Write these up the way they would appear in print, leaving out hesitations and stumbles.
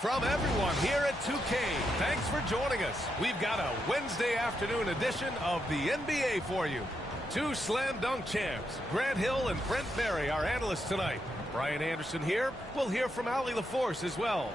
From everyone here at 2K, thanks for joining us. We've got a Wednesday afternoon edition of the NBA for you. Two slam dunk champs, Grant Hill and Brent Barry, our analysts tonight. Brian Anderson here. We'll hear from Allie LaForce as well.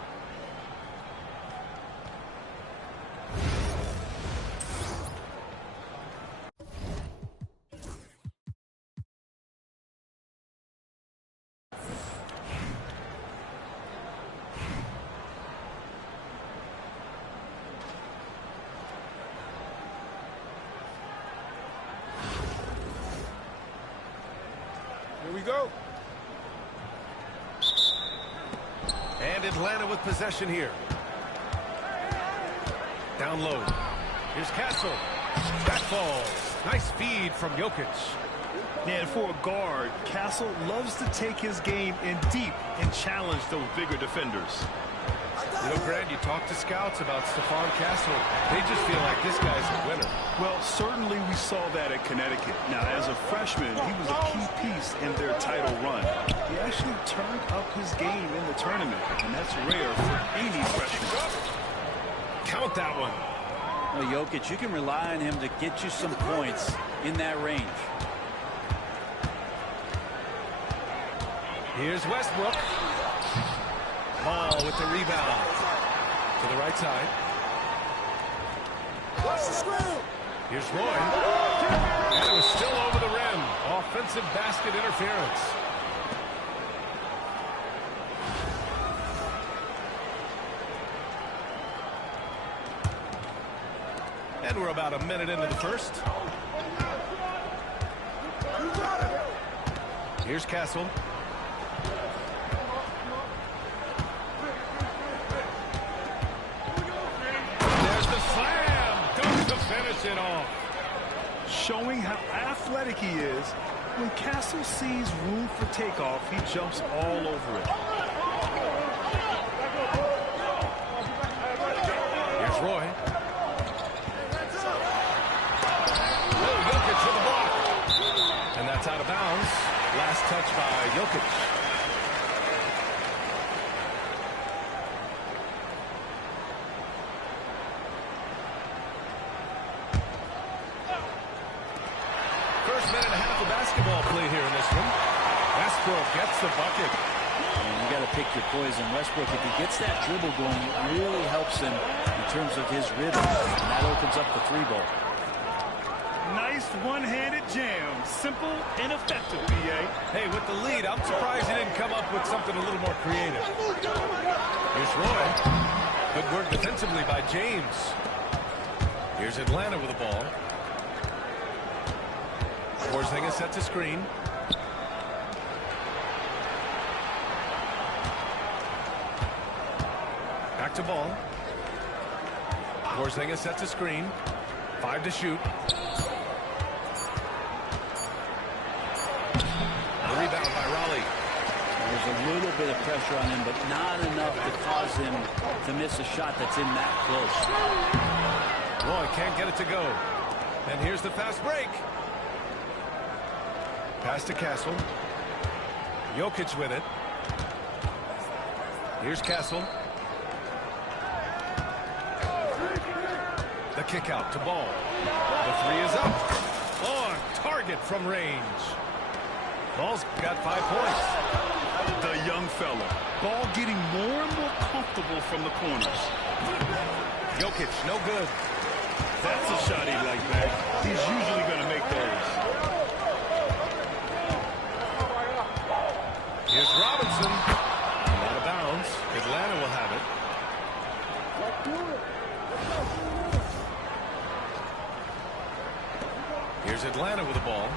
Here we go. And Atlanta with possession here. Down low. Here's Castle. That falls. Nice feed from Jokic. And for a guard, Castle loves to take his game in deep and challenge those bigger defenders. You know, Grant, you talk to scouts about Stephon Castle. They just feel like this guy's a winner. Well, certainly we saw that at Connecticut. Now, as a freshman, he was a key piece in their title run. He actually turned up his game in the tournament, and that's rare for any freshman. Count that one. Well, Jokic, you can rely on him to get you some points in that range. Here's Westbrook. Ball with the rebound. To the right side. Here's Roy. And it was still over the rim. Offensive basket interference. And we're about a minute into the first. Here's Castle. Finish it off. Showing how athletic he is, when Castle sees room for takeoff, he jumps all over it. Here's Roy. Oh, Jokic with the block. And that's out of bounds. Last touch by Jokic. Basketball play here in this one. Westbrook gets the bucket. And you got to pick your poison. Westbrook, if he gets that dribble going, it really helps him in terms of his rhythm. And that opens up the three ball. Nice one-handed jam. Simple and effective, B.A. Hey, with the lead, I'm surprised he didn't come up with something a little more creative. Here's Roy. Good work defensively by James. Here's Atlanta with the ball. Porzingis sets a screen. Back to ball. Porzingis sets a screen. 5 to shoot. The rebound by Raleigh. There's a little bit of pressure on him, but not enough to cause him to miss a shot that's in that close. Roy can't get it to go. And here's the fast break. Pass to Castle. Jokic with it. Here's Castle. The kick out to Ball. The three is up. On target from range. Ball's got 5 points. The young fella. Ball getting more and more comfortable from the corners. Jokic, no good. That's a shot he'd like back. He's usually going to make those. Here's Robinson. Out of bounds. Atlanta will have it. Here's Atlanta with the ball.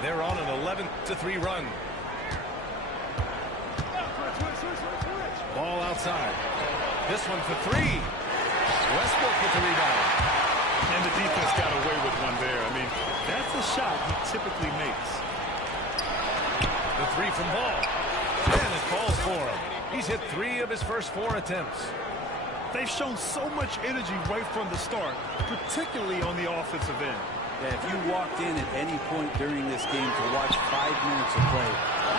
They're on an 11-3 run. Ball outside. This one for 3. Westbrook with the rebound. And the defense got away with one there. I mean, that's a shot he typically makes. The 3 from Ball. And it falls for him. He's hit 3 of his first 4 attempts. They've shown so much energy right from the start, particularly on the offensive end. Yeah, if you walked in at any point during this game to watch 5 minutes of play,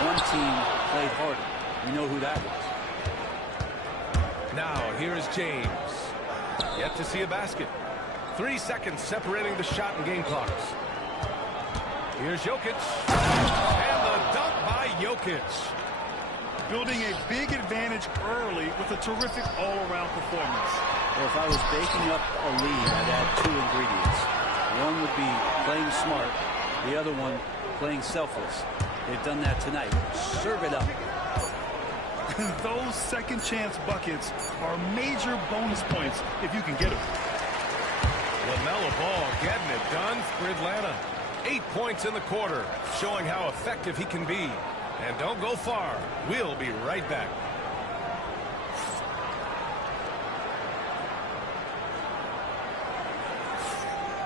one team played harder. We know who that was. Now, here is James. Yet to see a basket. 3 seconds separating the shot and game clocks. Here's Jokic. And the dunk by Jokic. Building a big advantage early with a terrific all-around performance. Well, if I was baking up a lead, I'd add 2 ingredients. One would be playing smart. The other one, playing selfless. They've done that tonight. Serve it up. Those second chance buckets are major bonus points if you can get them. LaMelo Ball getting it done for Atlanta. 8 points in the quarter, showing how effective he can be. And don't go far. We'll be right back.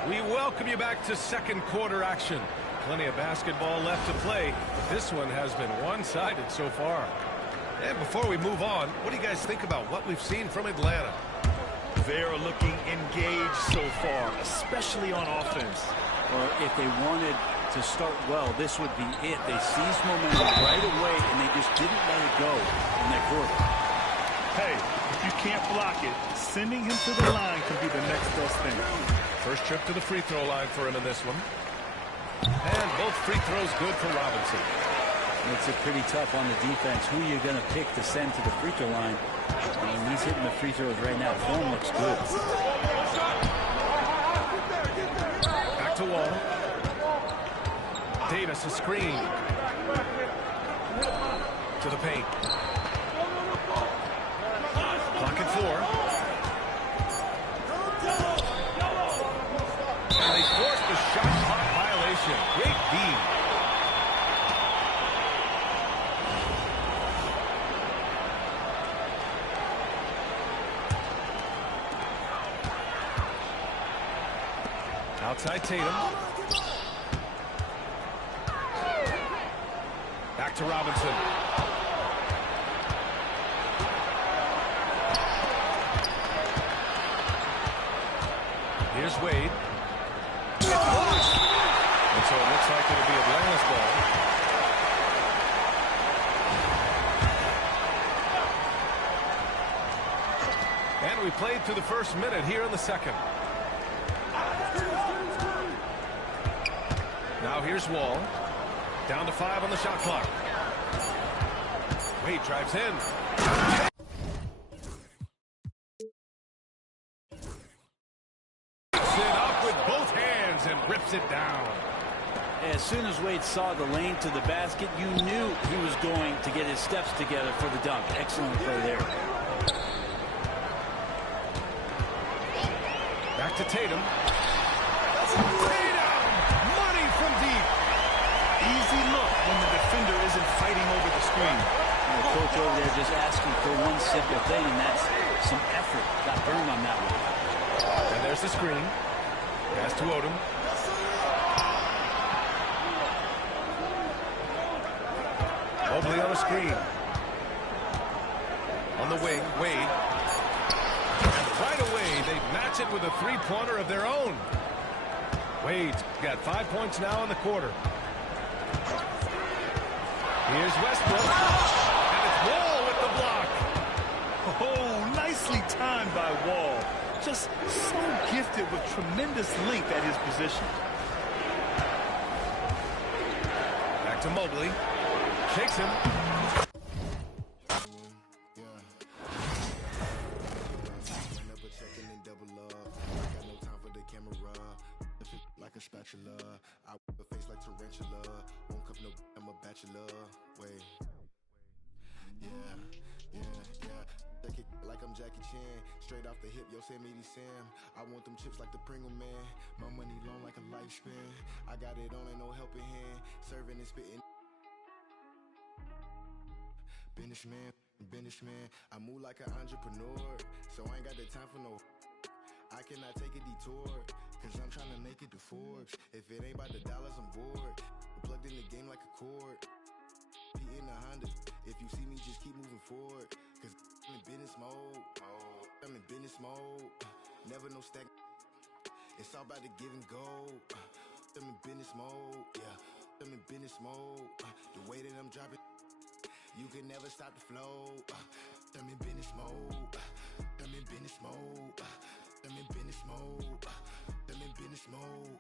We welcome you back to second quarter action. Plenty of basketball left to play, but this one has been one-sided so far. And before we move on, what do you guys think about what we've seen from Atlanta? They're looking engaged so far, especially on offense. Or if they wanted to start well, this would be it. They seized momentum right away, and they just didn't let it go in that quarter. Hey, if you can't block it, sending him to the line can be the next best thing. First trip to the free throw line for him in this one. And both free throws good for Robinson. Makes it pretty tough on the defense. Who are you going to pick to send to the free throw line? I mean, he's hitting the free throws right now. Form looks good. Back to Wall. Davis, a screen. To the paint. Clock at 4. And they forced the shot clock violation. Great D. Outside Tatum. Back to Robinson. Here's Wade. It's blocked. And so it looks like it'll be Atlanta's ball. And we played through the first minute here in the second. Now here's Wall. Down to 5 on the shot clock. Wade drives in. Picks it up with both hands and rips it down. As soon as Wade saw the lane to the basket, you knew he was going to get his steps together for the dunk. Excellent play there. Back to Tatum. Tatum! Money from deep. Easy look when the defender isn't fighting over the screen. And the coach over there just asking for one simple thing, and that's some effort. Got burned on that one. And there's the screen. Pass to Odom. Mobley on the screen. On the wing, Wade. Right away, they match it with a three-pointer of their own. Wade's got 5 points now in the quarter. Here's Westbrook. And it's Wall with the block. Oh, nicely timed by Wall. Just so gifted with tremendous length at his position. Back to Mobley. Shakes him. Spatula, I whip a face like tarantula. Won't cup no, I'm a bachelor. Wait, yeah. Take it like I'm Jackie Chan. Straight off the hip, Yosemite Sam. I want them chips like the Pringle Man. My money long like a lifespan. I got it on and no helping hand. Serving and spitting. Business man. I move like an entrepreneur, so I ain't got the time for no. I cannot take a detour, cause I'm trying to make it to Forbes. If it ain't about the dollars, I'm bored. Plugged in the game like a cord. He in the Honda. If you see me, just keep moving forward. Cause I'm in business mode. I'm in business mode. Never no stack. It's all about the give and go. I'm in business mode. Yeah, I'm in business mode. The way that I'm dropping, you can never stop the flow. I'm in business mode. I'm in business mode. I'm in business mode. I'm in business mode.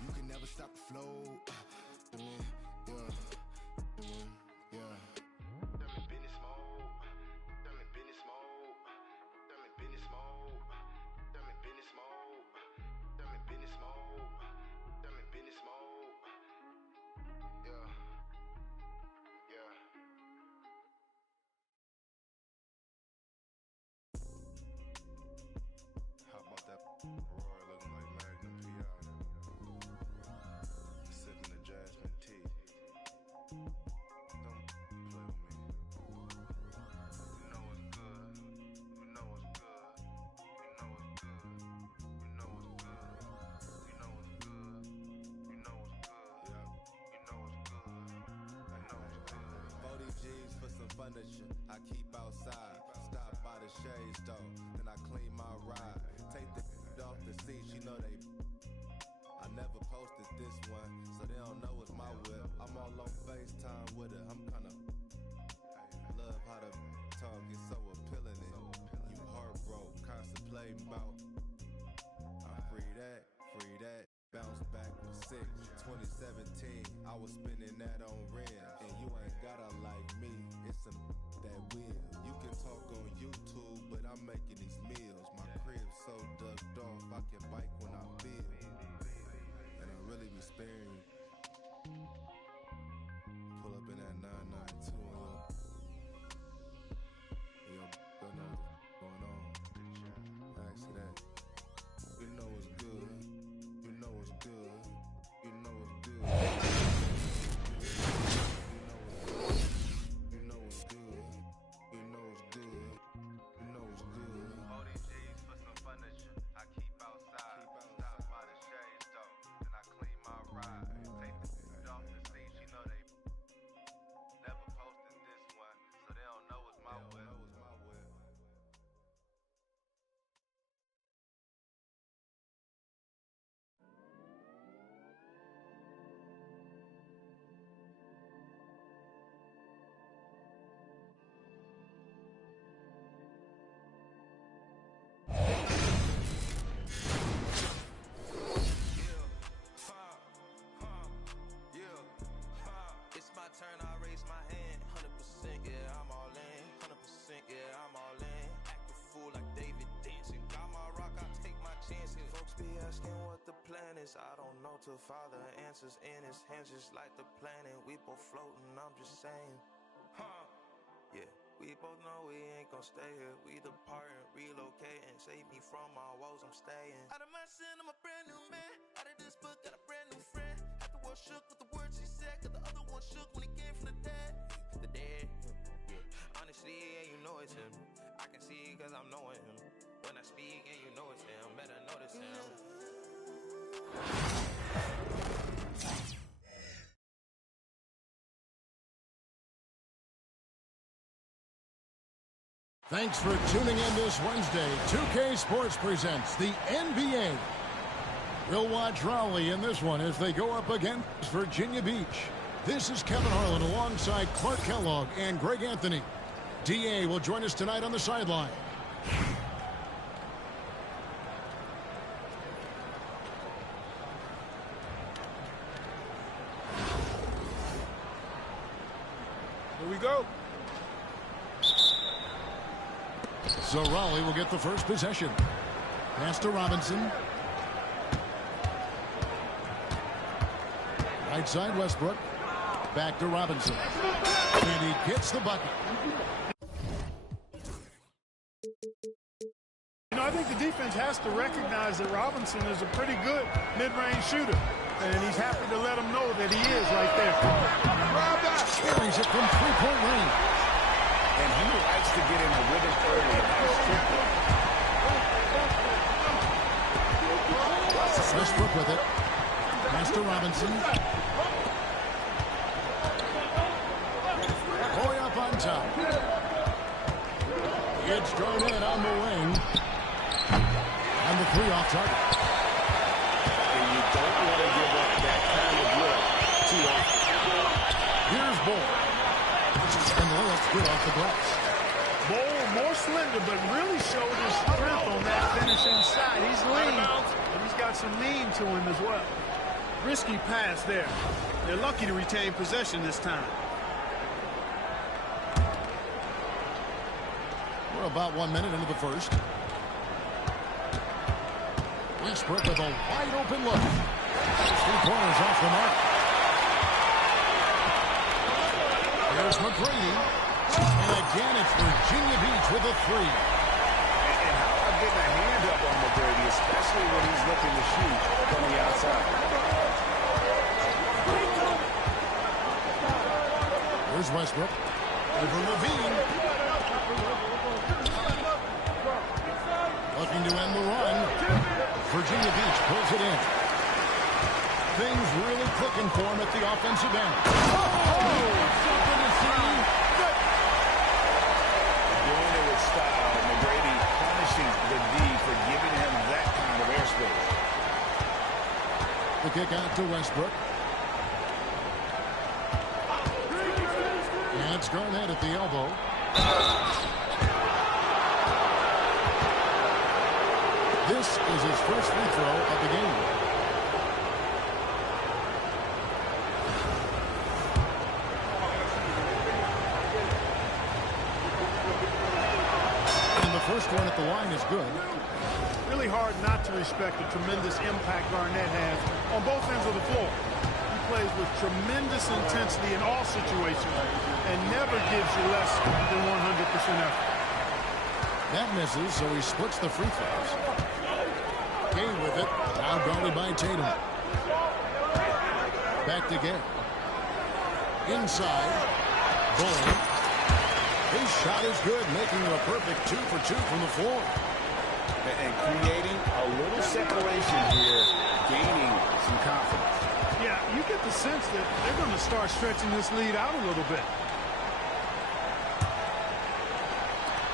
You can never stop the flow. Yeah. I'm in business mode. I'm in business mode. I'm in business mode. I'm in business mode. I'm in business mode. I'm in business mode. Yeah. How about that Roy looking like Mangum-BSM? Sipping the jasmine tea. Don't play with me. You know what's good. You know what's good. You know what's good. You know what's good. You know what's good. You know what's good. Yeah. You know what's good. I know what's good. 40 G's for some furniture I keep outside. Stop by the shades though, then I clean my ride. Take the off the seats, you know they. I never posted this one, so they don't know it's my whip. I'm all on FaceTime with her, I'm kinda love how the talk is so appealing. You heartbroke, contemplating about. I free that, bounce back with 6. 2017, I was spending that on rent. And you ain't gotta like me, it's some that will. You can talk on YouTube, but I'm making these meals. My crib's so ducked off, I can bike when I feel. And I really be sparing you. Pull up in that 992 on your know what's going on. Ask you that. You know what's good. You know what's good. You know what's good. You know what's good. You know what's good. You know what's good. 40 G's for some furniture I keep outside. Stop by the shades though, then I clean my ride. Take the off the seats, you know they never posted this one, so they don't know it's my whip. It's my turn, I raise my hand. 100%, yeah, I'm all in. 100%, yeah, I'm all in. Act a fool like David dancing. Got my rock, I take my chances. Folks be asking what the plan is. I don't know till Father answers in his hands, just like the planet. We both floating, I'm just saying. Yeah, we both know we ain't gon' stay here. We departing, relocating. Save me from my woes, I'm staying. Out of my sin, I'm a brand new man. Out of this book, got a brand new friend. Half the world shook with the words he said, cause the other one shook when he came from the dead. The dead, yeah. Honestly, yeah, you know it's him. I can see it cause I'm knowing him. When I speak and you know it's him, better notice him. Thanks for tuning in this Wednesday. 2K Sports presents the NBA. We'll watch Raleigh in this one as they go up against Virginia Beach. This is Kevin Harlan alongside Clark Kellogg and Greg Anthony. DA will join us tonight on the sideline. Here we go. So Raleigh will get the first possession. Pass to Robinson. Right side, Westbrook. Back to Robinson. And he gets the bucket. You know, I think the defense has to recognize that Robinson is a pretty good mid-range shooter. And he's happy to let him know that he is right there. Carries it from three-point range. And he likes to get in a rhythm early. Westbrook with it. Pass to Robinson. Boy up on top. It's thrown in on the wing. And the three off target. And you don't want to give up that kind of look too often. Here's Bull. And the layup's good off the glass. Bold, more slender, but really showed his strength on that finish inside. He's lean, and he's got some mean to him as well. Risky pass there. They're lucky to retain possession this time. We're about 1 minute into the first. Westbrook with a wide open look. 3 corners off the mark. Here's McGrady. And again, it's Virginia Beach with a 3. And how about getting a hand up on McGrady, especially when he's looking to shoot from the outside. Here's Westbrook. Over Levine. Looking to end the run. Virginia Beach pulls it in. Things really clicking for him at the offensive end. Oh! Something to see. Doing it with style. McGrady punishing the D for giving him that kind of airspace. The kick out to Westbrook. And it's Garnett at the elbow. This is his first free throw of the game. And the first one at the line is good. Really hard not to respect the tremendous impact Garnett has on both ends of the floor. He plays with tremendous intensity in all situations and never gives you less than 100% effort. That misses, so he splits the free throws. Gay with it. Now guarded by Tatum. Back to Gay. Inside. Bull. His shot is good, making a perfect 2 for 2 from the floor. And creating a little separation here, gaining some confidence. Yeah, you get the sense that they're going to start stretching this lead out a little bit.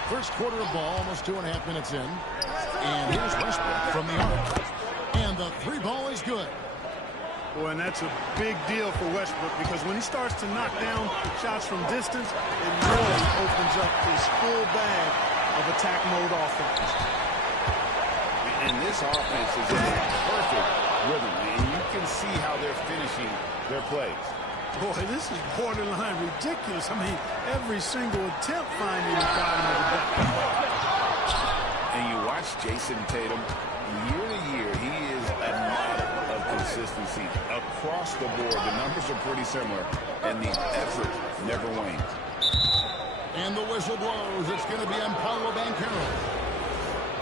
First quarter of ball, almost 2.5 minutes in. And here's Westbrook from the arc. And the 3 ball is good. Boy, and that's a big deal for Westbrook because when he starts to knock down shots from distance, it really opens up his full bag of attack mode offense. And this offense is in a perfect rhythm, and you can see how they're finishing their plays. Boy, this is borderline ridiculous. I mean, every single attempt finding the bottom of the back. And you watch Jason Tatum, year to year, he is a model of consistency across the board. The numbers are pretty similar, and the effort never wanes. And the whistle blows. It's going to be on Paolo Banchero.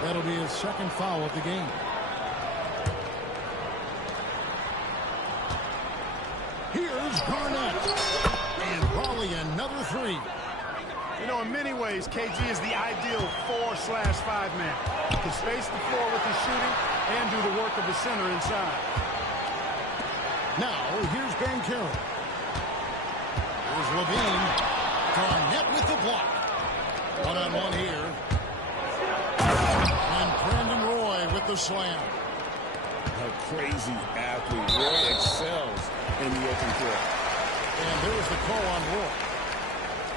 That'll be his second foul of the game. Here's Garnett. And Raleigh another 3. You know, in many ways, KG is the ideal 4/5 man. He can space the floor with his shooting and do the work of the center inside. Now, here's Banchero. Here's Levine. Garnett with the block. One-on-one here. And Brandon Roy with the slam. A crazy athlete. Roy excels in the open court. And there's the call on Roy.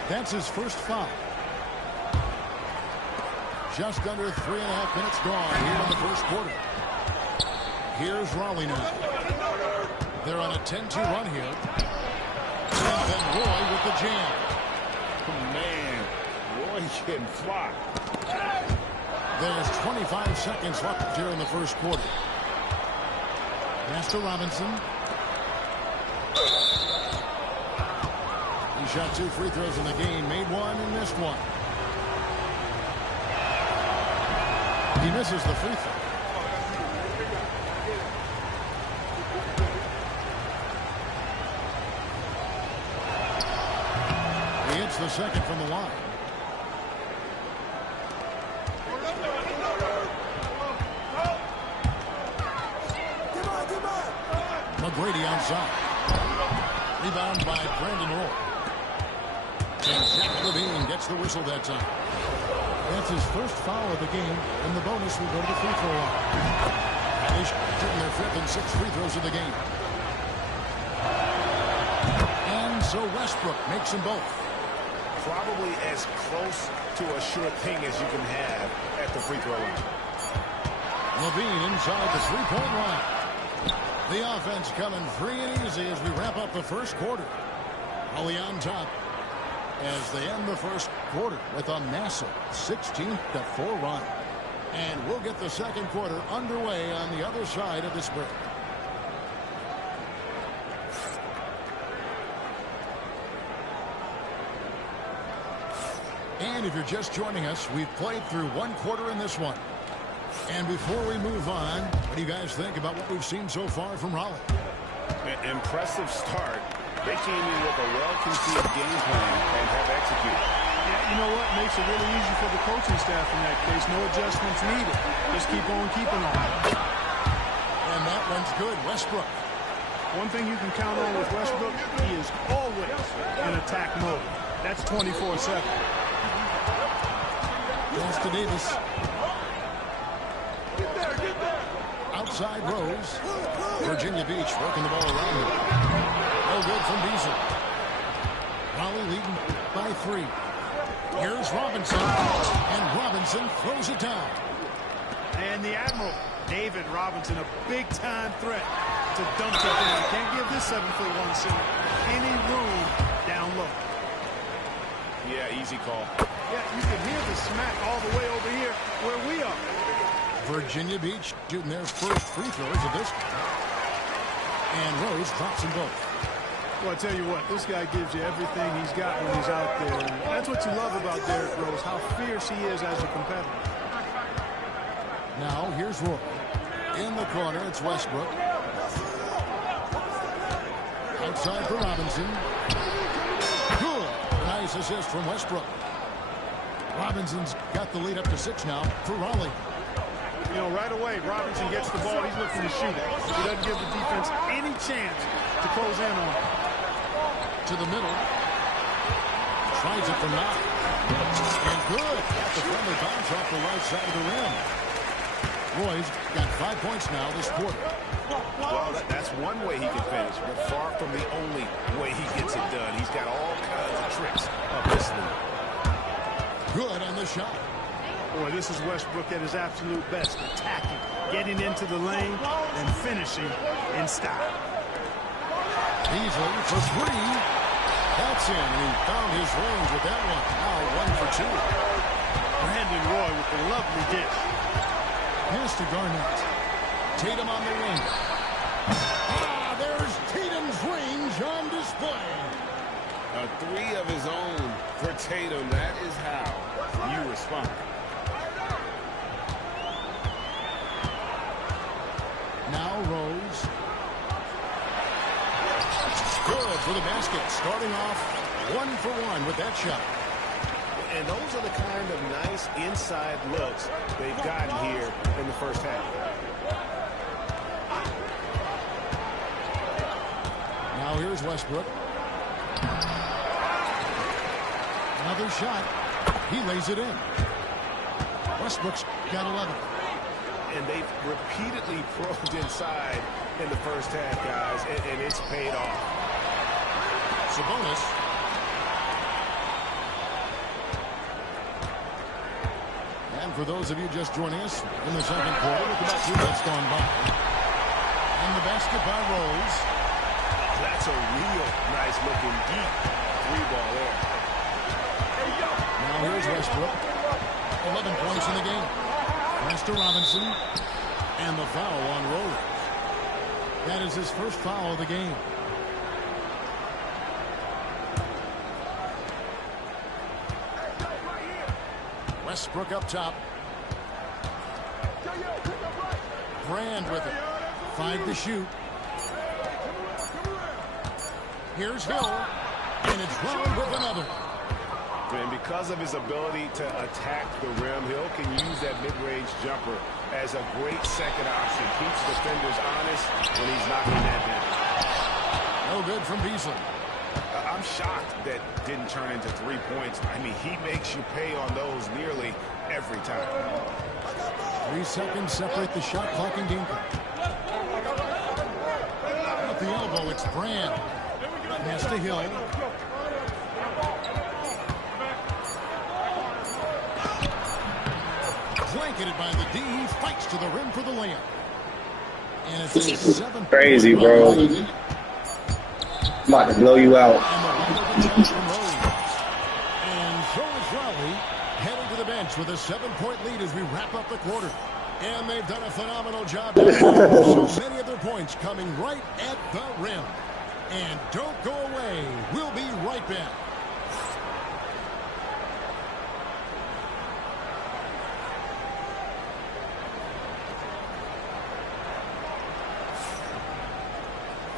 That's his first foul. Just under 3.5 minutes gone here in the first quarter. Here's Raleigh now. They're on a 10-2 run here. And then Roy with the jam. Man, Roy can fly. There's 25 seconds left here in the first quarter. Pass to Robinson. He shot 2 free throws in the game, made 1 and missed 1. He misses the free throw. He hits the second from the line. McGrady outside. Rebound by Brandon Roy. And Zach Levine gets the whistle that time. That's his first foul of the game, and the bonus will go to the free throw line. And he's shooting their 5th and 6th free throws of the game. And so Westbrook makes them both. probably as close to a sure thing as you can have at the free throw line. Levine inside the three-point line. The offense coming free and easy as we wrap up the first quarter. Raleigh on top as they end the first quarter with a massive 16-4 run. And we'll get the second quarter underway on the other side of this break. And if you're just joining us, we've played through one quarter in this one. And before we move on, what do you guys think about what we've seen so far from Raleigh? Impressive start. They came in with a well-conceived game plan and have executed. Yeah, you know what? Makes it really easy for the coaching staff in that case. No adjustments needed. Just keep on keeping on. And that one's good. Westbrook. One thing you can count on with Westbrook, he is always in attack mode. That's 24/7. Pass to Davis. Outside Rose. Virginia Beach working the ball around him. No good from Beasley. Raleigh leading by 3. Here's Robinson. And Robinson throws it down. And the Admiral, David Robinson, a big-time threat to dunk it down. Can't give this 7'1" center any room down low. Yeah, easy call. Yeah, you can hear the smack all the way over here where we are. Virginia Beach shooting their first free throws of this. And Rose drops them both. Well, I tell you what, this guy gives you everything he's got when he's out there. And that's what you love about Derrick Rose, how fierce he is as a competitor. Now, here's Roy. In the corner, it's Westbrook. Outside for Robinson. Good. Nice assist from Westbrook. Robinson's got the lead up to 6 now for Raleigh. You know, right away, Robinson gets the ball. He's looking to shoot it. He doesn't give the defense any chance to close in on it. To the middle. Tries it from now. And good. Got the friendly bounce off the right side of the rim. Roy's got 5 points now this quarter. Well, that's one way he can finish, but far from the only way he gets it done. He's got all kinds of tricks up his sleeve. Good on the shot. Boy, this is Westbrook at his absolute best. Attacking, getting into the lane, and finishing in style. Beasley for 3. That's in. He found his range with that one. Now 1 for 2. Brandon Roy with the lovely dish. Here's to Garnett. Tatum on the wing. Ah, there's Tatum's range on display. A 3 of his own for Tatum. That is how you respond. Now Rose. Good for the basket. Starting off 1 for 1 with that shot. And those are the kind of nice inside looks they've gotten here in the first half. Now here's Westbrook. Another shot. He lays it in. Westbrook's got 11. And they've repeatedly probed inside in the first half, guys, and it's paid off. Sabonis. And for those of you just joining us in the second quarter, with about 2 minutes gone by. And the basket by Rose. That's a real nice-looking deep 3-ball there. Now here's Westbrook. 11 points in the game. Pass to Robinson. And the foul on Rose. That is his first foul of the game. Westbrook up top. Brand with it. 5 to shoot. Here's Hill. And it's Brown with another. And because of his ability to attack the rim, Hill can use that mid-range jumper as a great second option. Keeps defenders honest when he's knocking that down. No good from Beasley. I'm shocked that didn't turn into 3 points. I mean, he makes you pay on those nearly every time. 3 seconds separate the shot clock and game clock. At the elbow, it's Brand. Pass to Hill. Pocketed by the D. He fights to the rim for the layup. And it's a 7. Crazy, bro. I'm about to blow you out. And so is Raleigh heading to the bench with a 7-point lead as we wrap up the quarter. And they've done a phenomenal job. So many of their points coming right at the rim. And don't go away. We'll be right back.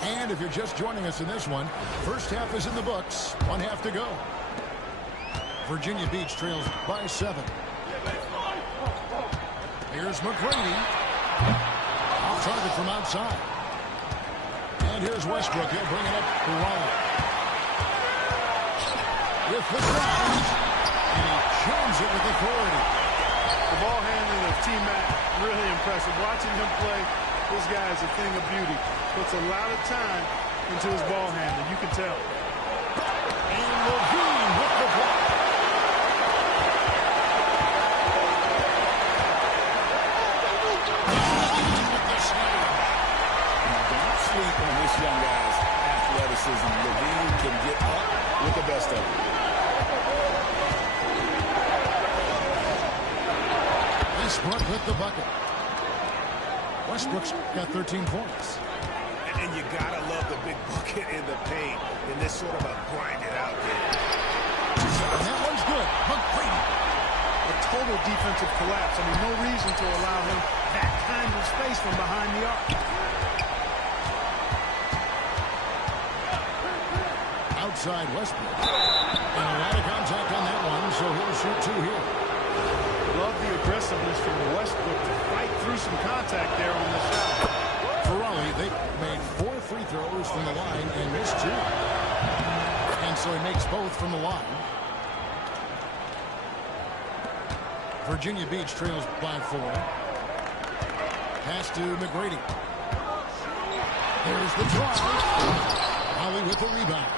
And if you're just joining us in this one, first half is in the books. 1 half to go. Virginia Beach trails by 7. Here's McGrady. Off target from outside. And here's Westbrook. He'll bring it up to Raleigh. With the drive. And he jams it with authority. The ball handling of T-Mac, really impressive. Watching him play, this guy is a thing of beauty. Puts a lot of time into his ball handling. You can tell. And Levine with the block. Don't sleep on this young guy's athleticism. Levine can get up with the best of it. Westbrook with the bucket. Westbrook's got 13 points. And you gotta love the big bucket in the paint in this sort of a grinded out game. And that one's good. McGrady. A total defensive collapse. I mean, no reason to allow him that kind of space from behind the arc. Outside Westbrook. And a lot of contact on that one, so he'll shoot 2 here. Love the aggressiveness from Westbrook to fight through some contact there on the shot. For Raleigh, they made 4 free throws from the line and missed 2. And so he makes both from the line. Virginia Beach trails by 4. Pass to McGrady. There's the drive. Raleigh with the rebound.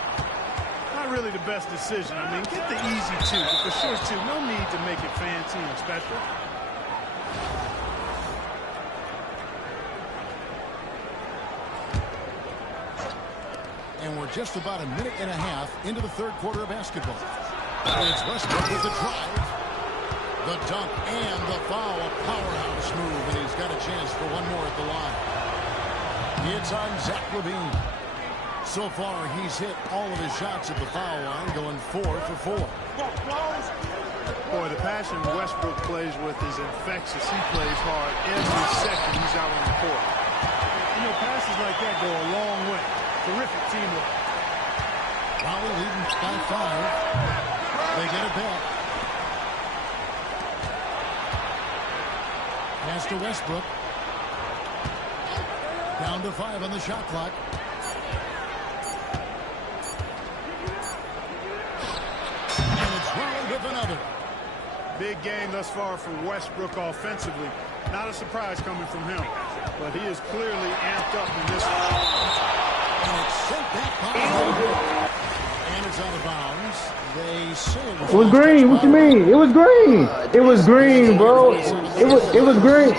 Not really the best decision. I mean, get the easy 2, but for sure 2. No need to make it fancy and special. And we're just about a minute and a half into the third quarter of basketball. It's Westbrook with the drive. The dunk and the foul. A powerhouse move, and he's got a chance for one more at the line. It's on Zach LaVine. So far, he's hit all of his shots at the foul line, going 4 for 4. Boy, the passion Westbrook plays with is infectious. He plays hard every second he's out on the court. You know, passes like that go a long way. Terrific teamwork. Raleigh leading by 5. They get it back. Pass to Westbrook. Down to 5 on the shot clock. And it's Raleigh with another. Big game thus far for Westbrook offensively. Not a surprise coming from him, but he is clearly amped up in this one. And it's sent back by him. And it's out of bounds. They say It was green. What you mean? It was green. It was green, bro. It was green.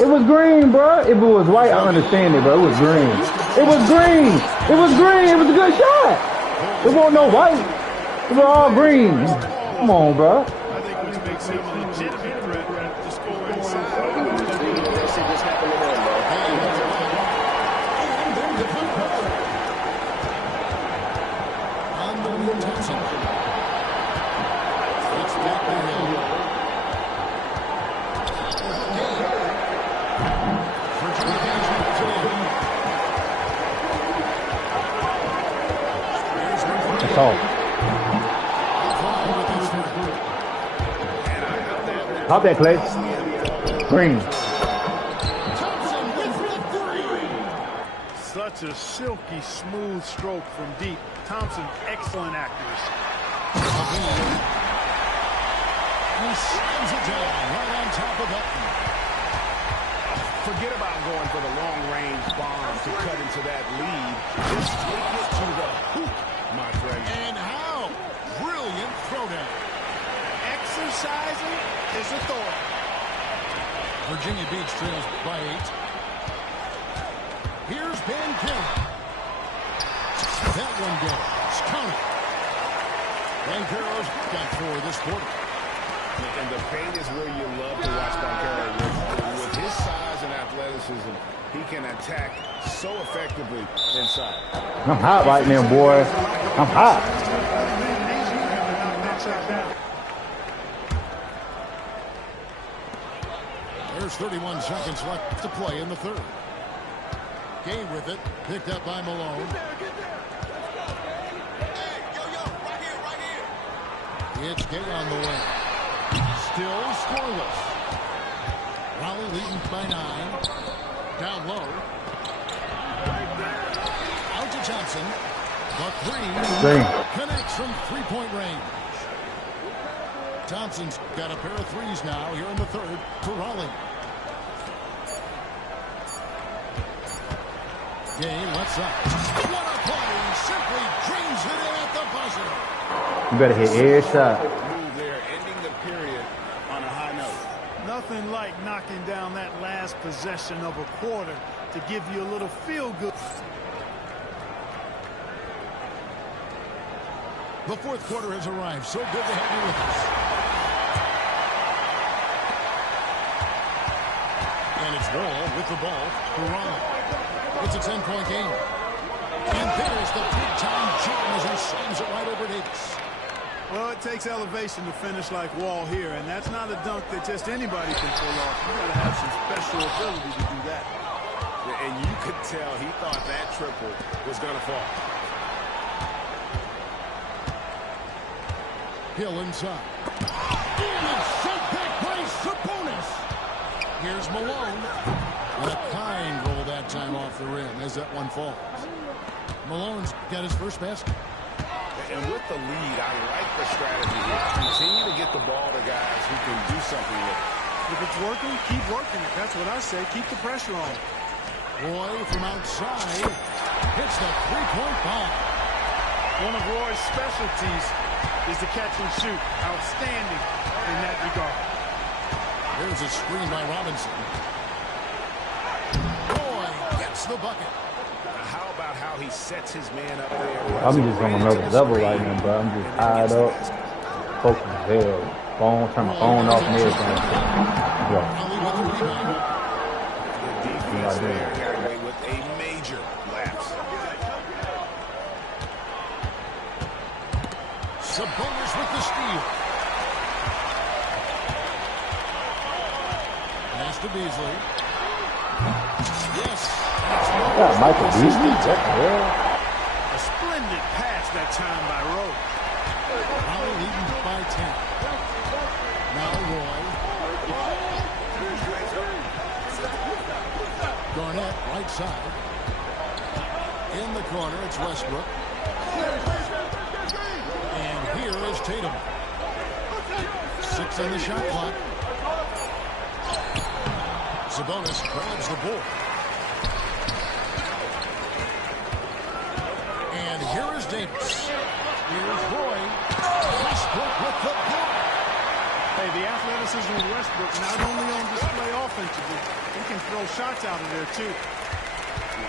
It was green, bro. If it was white, I understand it, but it was green. It was green. It was green. It was a good shot. It wasn't no white. It was all green. Come on, bro. I think which makes him a legitimate threat to score inside. That shit just happened to him, bro. It's back to him. That's all. Hop that, Clay. Green. Such a silky, smooth stroke from deep. Thompson, excellent accuracy. He slams it down right on top of Upton. Forget about going for the long-range bomb to cut into that lead. Just take it to the hoop, my friend. And how? Brilliant throwdown. Exercising his authority. Virginia Beach trails by 8. Here's Ben Kelly. That one goes. Counted. Banchero's got 4 this quarter. And the paint is where you love to watch Banchero. With his size and athleticism, he can attack so effectively inside. I'm hot right now, boy. I'm hot. There's 31 seconds left to play in the third. Gay with it, picked up by Malone. It's Gay on the way. Still scoreless. Raleigh leading by 9. Down low. Out to Johnson. The 3 connects from 3-point range. Johnson's got a pair of 3s now here in the third for Raleigh. Gay lets up. What a play! Simply drains it in at the buzzer. You better hit every shot. Move there, ending the period on a high note. Nothing like knocking down that last possession of a quarter to give you a little feel-good. The fourth quarter has arrived. So good to have you with us. And it's Wall with the ball for Raleigh. It's a 10-point game. And there's the big-time jam as he slams it right over Davis. Well, it takes elevation to finish like Wall here, and that's not a dunk that just anybody can pull off. You got to have some special ability to do that. And you could tell he thought that triple was going to fall. Hill inside. Set back by Sabonis. Here's Malone. And a kind roll that time off the rim as that one falls. Malone's got his first basket. And with the lead, I like the strategy here. Continue to get the ball to guys who can do something with it. If it's working, keep working it. That's what I say. Keep the pressure on. Roy from outside hits the 3-point bomb. One of Roy's specialties is the catch and shoot. Outstanding in that regard. There's a screen by Robinson. Roy gets the bucket. How about how he sets his man up there? I'm just on another level right now, bro. I'm just tied up, focused as hell. Turn my phone off and everything. The defense there got away with a major lapse. Sabonis with the steal. Pass to Beasley. Yes. Yeah, Michael Beasley. What the hell? A splendid pass that time by Rowe. Raleigh leading by 10. Now Roy. Garnett, right side. In the corner, it's Westbrook. And here is Tatum. 6 on the shot clock. Sabonis grabs the ball. And here is Davis. Here's Roy. Westbrook with the block. Hey, the athleticism of Westbrook not only on display offensively, he can throw shots out of there too.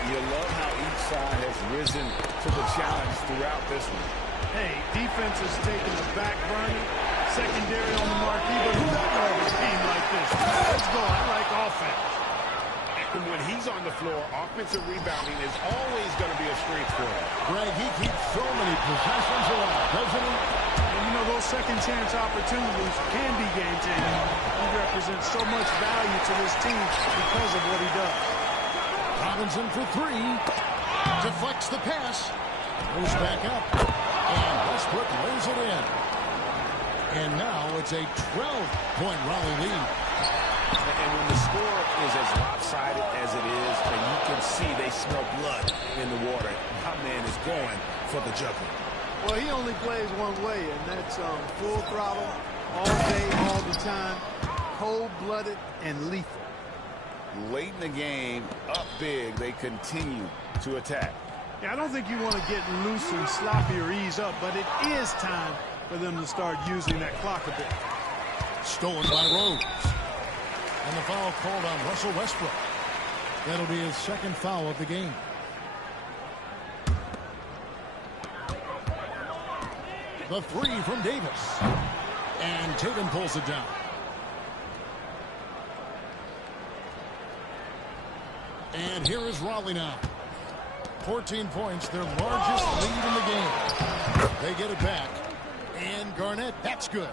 You love how each side has risen to the challenge throughout this one. Hey, defense is taking the back burner, secondary on the marquee, but who doesn't love a team like this? Let's go. I like offense. And when he's on the floor, offensive rebounding is always going to be a strength for him. Greg, he keeps so many possessions alive, doesn't he? And you know, those second chance opportunities can be game changing. He represents so much value to this team because of what he does. Robinson for 3. Deflects the pass. Goes back up. And Westbrook lays it in. And now it's a 12-point Raleigh lead. And when the score is as lopsided as it is, and you can see they smell blood in the water, my man is going for the jugular. Well, he only plays one way, and that's full throttle, all day, all the time, cold-blooded and lethal. Late in the game, up big, they continue to attack. Yeah, I don't think you want to get loose and sloppy or ease up, but it is time for them to start using that clock a bit. Stolen by Rose. And the foul called on Russell Westbrook. That'll be his second foul of the game. The three from Davis. And Tatum pulls it down. And here is Raleigh now. 14 points, their largest lead in the game. They get it back. And Garnett, that's good.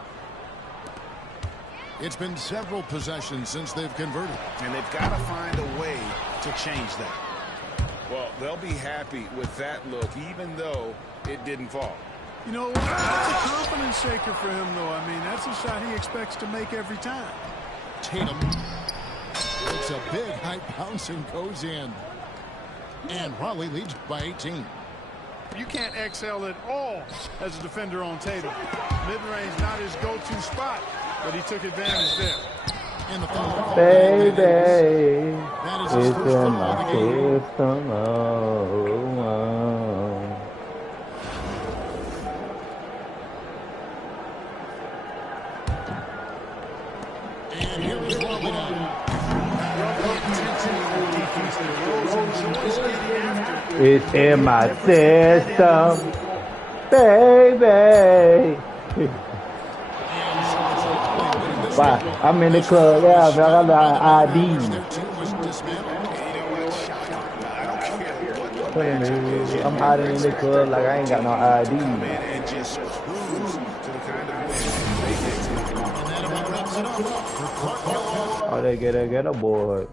It's been several possessions since they've converted. And they've got to find a way to change that. Well, they'll be happy with that look, even though it didn't fall. You know what? That's a confidence shaker for him, though. I mean, that's a shot he expects to make every time. Tatum. It's a big high bounce and goes in. And Raleigh leads by 18. You can't excel at all as a defender on Tatum. Mid-range not his go-to spot, but he took advantage there. And the foul. Baby, that is his it's first in foul my of the game. system. And here is Raleigh now. It's in my system, baby. Wow, I'm in the club, yeah, man, I got ID. I'm hiding in the club like I ain't got no ID. Oh, they get a boy.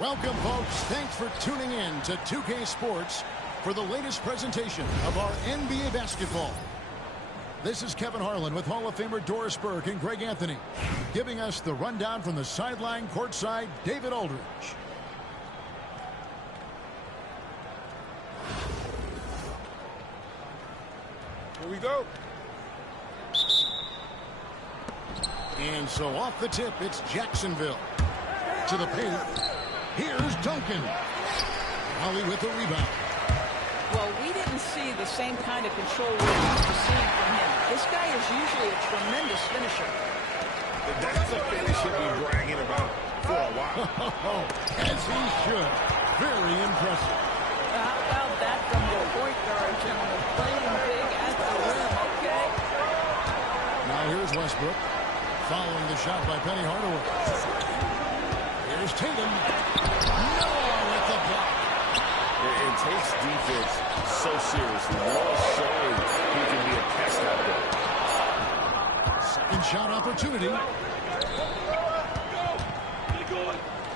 Welcome, folks. Thanks for tuning in to 2K Sports for the latest presentation of our NBA basketball. This is Kevin Harlan with Hall of Famer Doris Burke and Greg Anthony, giving us the rundown from the sideline courtside, David Aldridge. Here we go. And so off the tip, it's Jacksonville. To the paint. Here's Duncan. Holly with the rebound. Well, we didn't see the same kind of control we're used to seeing from him. This guy is usually a tremendous finisher. That's a finish he'll be bragging about for a while. As he should. Very impressive. How about that from your point guard, gentlemen? Playing big at the rim, okay? Now here's Westbrook. Following the shot by Penny Hardaway. Here's Tatum. Noah with the block. It takes defense so seriously. Noah's showing he can be a pest out there. Second shot opportunity.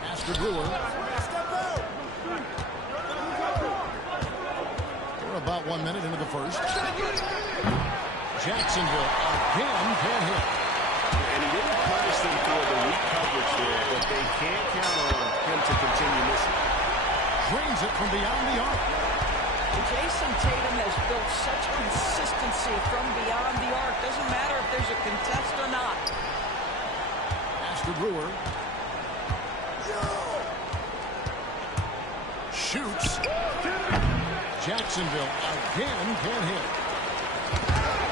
Pass to Brewer. We're about 1 minute into the first. Jacksonville again can't hit. And he didn't punish them for the weak coverage there, but they can't count on him to continue missing. Drains it from beyond the arc. Jason Tatum has built such consistency from beyond the arc. Doesn't matter if there's a contest or not. Pass to Brewer. Shoots. Jacksonville again can't hit.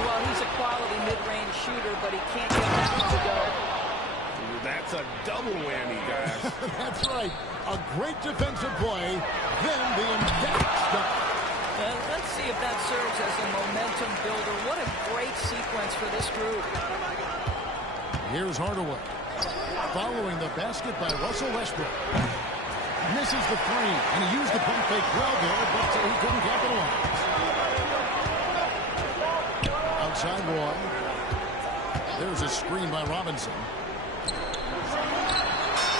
Well, he's a quality mid-range shooter, but he can't get that one to go. That's a double whammy, guys. That's right. A great defensive play, then the emphatic stop. Let's see if that serves as a momentum builder. What a great sequence for this group. Here's Hardaway. Following the basket by Russell Westbrook. Misses the three, and he used the pump fake well there, but he couldn't capitalize. Outside Roy. There's a screen by Robinson.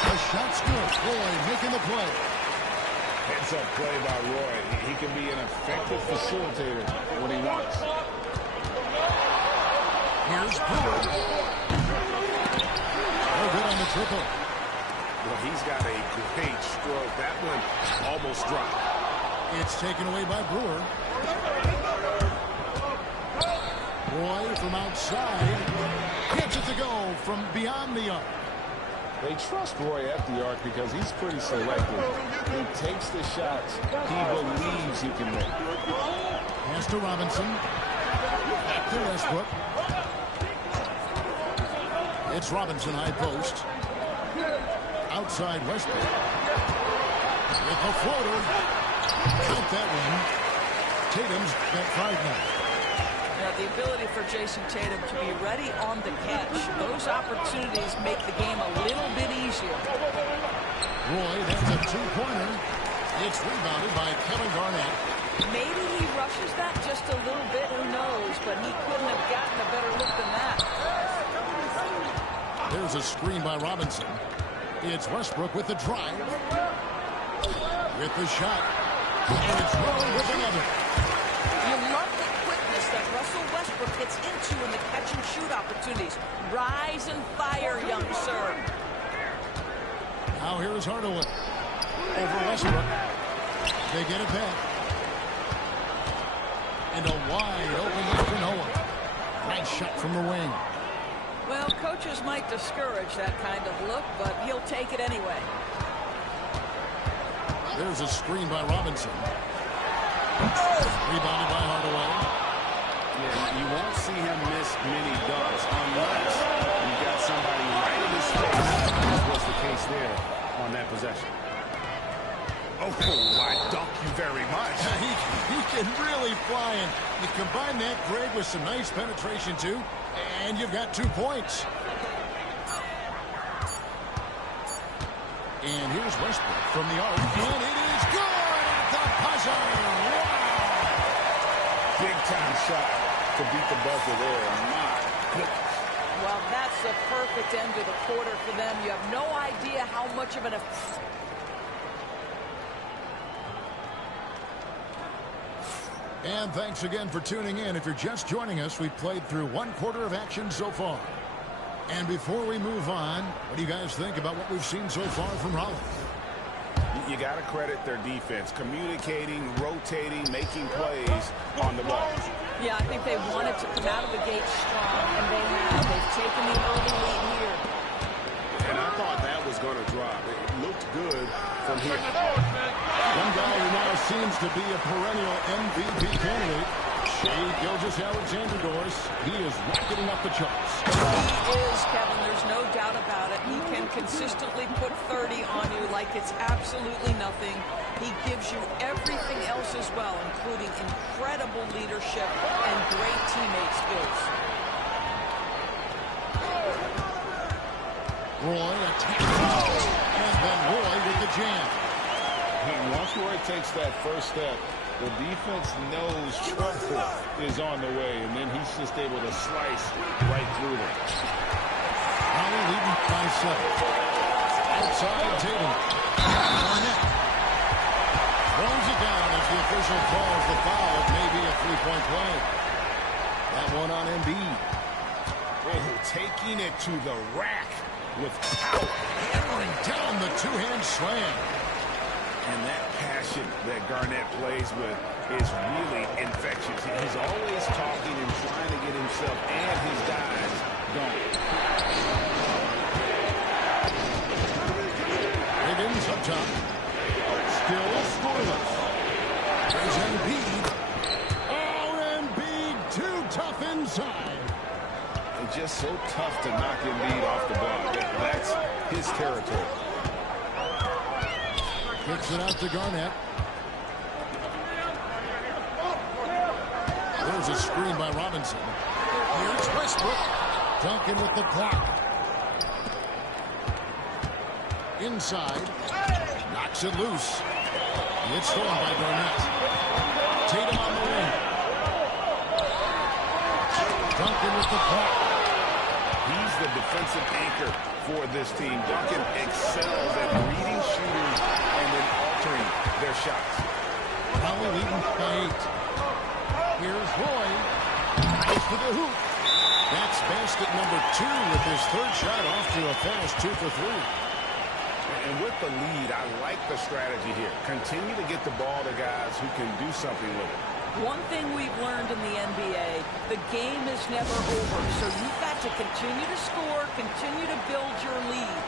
The shot's good. Roy making the play. Heads up play by Roy. He can be an effective facilitator when he wants. Here's Brewer. No good on the triple. Well, he's got a great stroke. That one almost dropped. It's taken away by Brewer. Roy from outside. Gets it to go from beyond the arc. They trust Roy at the arc because he's pretty selective. He takes the shots he believes he can make. Pass to Robinson. Back to Westbrook. It's Robinson, high post. Outside Westbrook. With the floater. Count that one. Tatum's got 5 now. Now, the ability for Jason Tatum to be ready on the catch, those opportunities make the game a little bit easier. Roy, that's a two-pointer. It's rebounded by Kevin Garnett. Maybe he rushes that just a little bit, who knows, but he couldn't have gotten a better look than that. There's a screen by Robinson. It's Westbrook with the drive. With the shot. And it's Roy with another. You love the quickness that Russell Westbrook gets into in the catch-and-shoot opportunities. Rise and fire, young sir. Now here is Hardaway. Over Westbrook. They get it back. And a wide open look for Noah. Nice shot from the wing. Well, coaches might discourage that kind of look, but he'll take it anyway. There's a screen by Robinson. Rebounded by Hardaway. Yeah, you won't many dunks unless you got somebody right in his face, as was the case there on that possession. Oh, I dunk you very much. He can really fly, and you combine that, Greg, with some nice penetration, too, and you've got 2 points. And here's Westbrook from the arc, and it is good at the buzzer. Wow! Big-time shot to beat the buzzer there. My goodness. Well, that's the perfect end of the quarter for them. You have no idea how much of an effect. And thanks again for tuning in. If you're just joining us, we've played through 1 quarter of action so far. And before we move on, what do you guys think about what we've seen so far from Raleigh? You got to credit their defense. Communicating, rotating, making plays on the ball. Yeah, I think they wanted to come out of the gate strong, and they have. They've taken the early lead here. And I thought that was going to drop. It looked good from here. One guy who now seems to be a perennial MVP candidate, Shea Gilgeous-Alexander-Doris. He is rocketing up the charts. He is, Kevin. There's no doubt about it. He can consistently put 30 on you like it's absolutely nothing. He gives you everything else as well, including incredible leadership and great teammate skills. Roy attacks. And then Roy with the jam. Once Roy takes that first step, the defense knows trouble is on the way, and then he's just able to slice right through them. Raleigh leading by 7. Outside Tatum. Garnett throws it down as the official calls the foul. It may be a 3-point play. That one on Embiid. Oh, taking it to the rack with power. Hammering down the 2-hand slam. And that passion that Garnett plays with is really infectious. He's always talking and trying to get himself and his guys going. Higgins up top. Still scoreless. There's Embiid. Oh, Embiid too tough inside. It's just so tough to knock Embiid off the block. That's his territory. Kicks it out to Garnett. There's a screen by Robinson. Here's Westbrook. Duncan with the clock. Inside. Knocks it loose. It's stolen by Garnett. Tatum on the wing. Duncan with the clock. He's the defensive anchor for this team. Duncan excels at reading shooters and then altering their shots. Raleigh leading by 8. Here's Roy. Nice to the hoop. That's basket number 2 with his 3rd shot off to a fast 2 for 3. And with the lead, I like the strategy here. Continue to get the ball to guys who can do something with it. One thing we've learned in the NBA, the game is never over. So you've got to continue to score, continue to build your lead.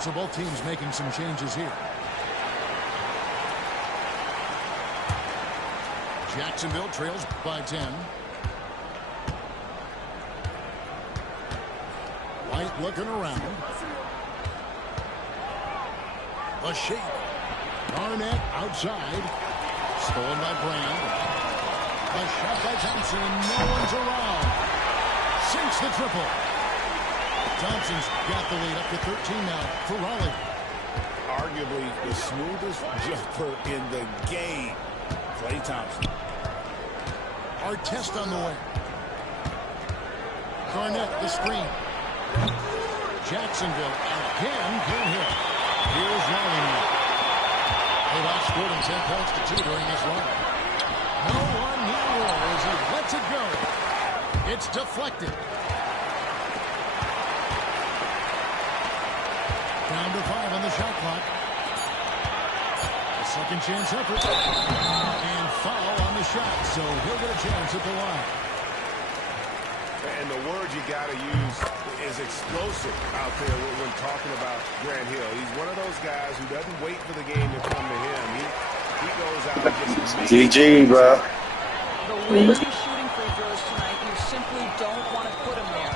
So both teams making some changes here. Jacksonville trails by 10. White looking around. A shake. Garnett outside. Stolen by Brand. A shot by Thompson. No one's around. Sinks the triple. Thompson's got the lead up to 13 now for Raleigh. Arguably the smoothest jumper in the game. Klay Thompson. Artest on the way. Garnett, the screen. Jacksonville again can hit. Here's Raleigh now. They've outscored him 10 points to 2 during this run. No one near Roy as he lets it go. It's deflected. Down to 5 on the shot clock. Second chance effort. And foul on the shot, so he'll get a chance at the line. And the word you got to use is explosive out there when talking about Grant Hill. He's one of those guys who doesn't wait for the game to come to him. He goes out and just makes GG, bro. The way he's shooting free throws tonight, you simply don't want to put him there.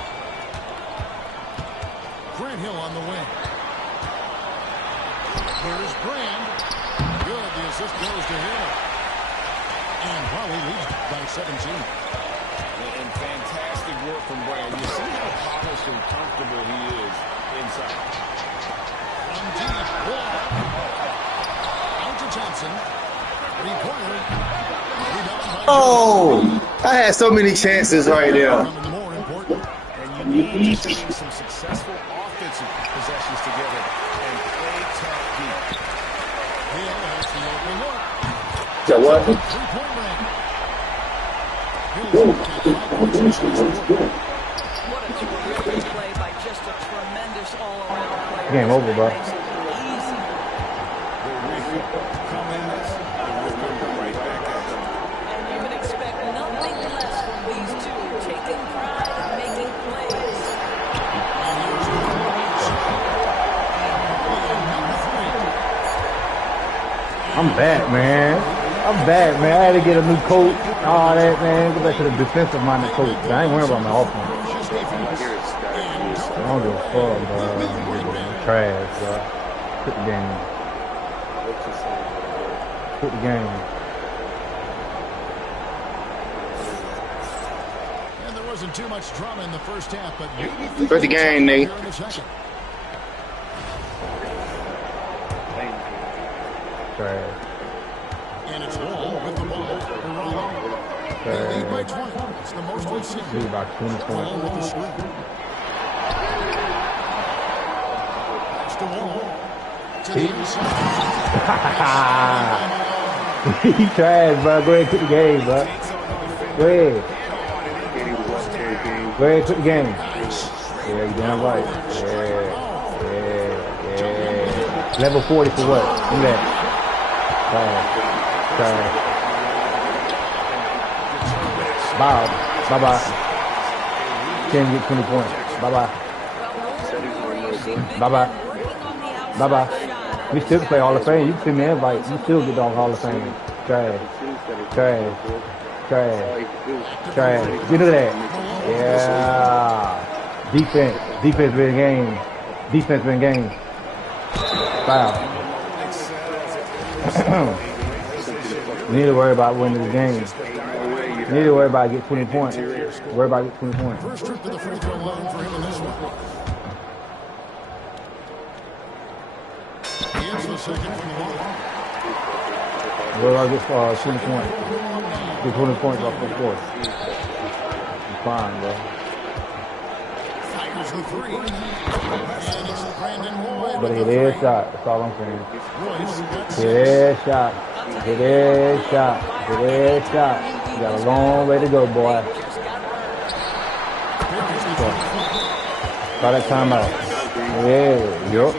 Grant Hill on the wing. Here's Brand. Good. The assist goes to Hill. And Raleigh leads by 17. And fantastic work from Brand. You see how polished and comfortable he is inside. One deep. Wall. Out to Thompson. Three-pointer. Oh, I had so many chances right there. And you need to string some successful offensive possessions together and play tap deep. Hill has the open look. So what? Three-point range. Hill's What a terrific play by just a tremendous all-around player. Game over, bro. Easy. Come in this, and we'll come right back at you. And you would expect nothing less from these two, taking pride and making plays. I'm back, man. I'm back, man. I had to get a new coach. All that, man. Go back to the defensive-minded coach. I ain't worried about my offense. I don't give a fuck, bro. I'm trash, bro. Quit the game. Quit the game. And there wasn't too much drama in the first half, but Quit the game, Nate. Trash. And it's Wall with the ball for Raleigh. They lead by 20. It's the most we've seen. Lead by 20 Wall points. with the screen. Pass to Wall. To the inside. He trash, bro. Go ahead and quit the game, bro. Go ahead. Go ahead and quit the game. Yeah, you damn right. Yeah. Level 40 for what? Look at that. Trash. Bye-bye. Can't get 20 points. Bye-bye. Bye-bye. We still play Hall of Fame. You can send me an invite. You still get on Hall of Fame. Trash. You know that. Yeah. Defense been game. Defense been game. Foul. You need to worry about winning the game. You need to worry about getting 20 points. Worry about getting 20 points. First trip to the free throw line for him in this one. He hits the second from the line. Worry about getting 20 points. Get 20 points off the court. You're fine, bro. Fires the three. And it's Brandon Roy. But hit every shot. That's all I'm saying. Roy's got Hit every shot. Hit every shot. Hit every shot. You got a long way to go, boy. Try that timeout. Yeah. Yup.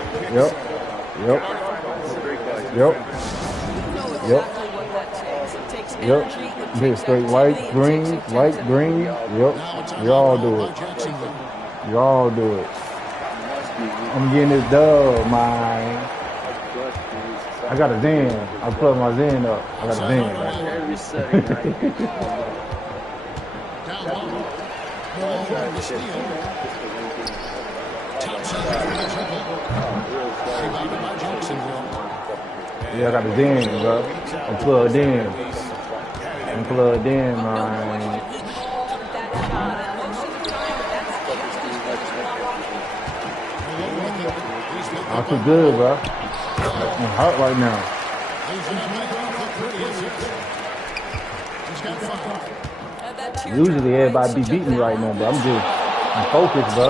Hit straight white, green. Yup. You all do it. You all do it. I'm getting this dub, man. I got a Zen. I plug my Zen up. I got a Zen. down low. Malone with the steal. Thompson with the triple. Rebounded by Jacksonville. Yeah, I got the Zen, bro. I'm plugged in. I'm plugged in, man. I'm too good, bro. I'm hurt right now. Usually everybody be beating me right now, but I'm focused, bro.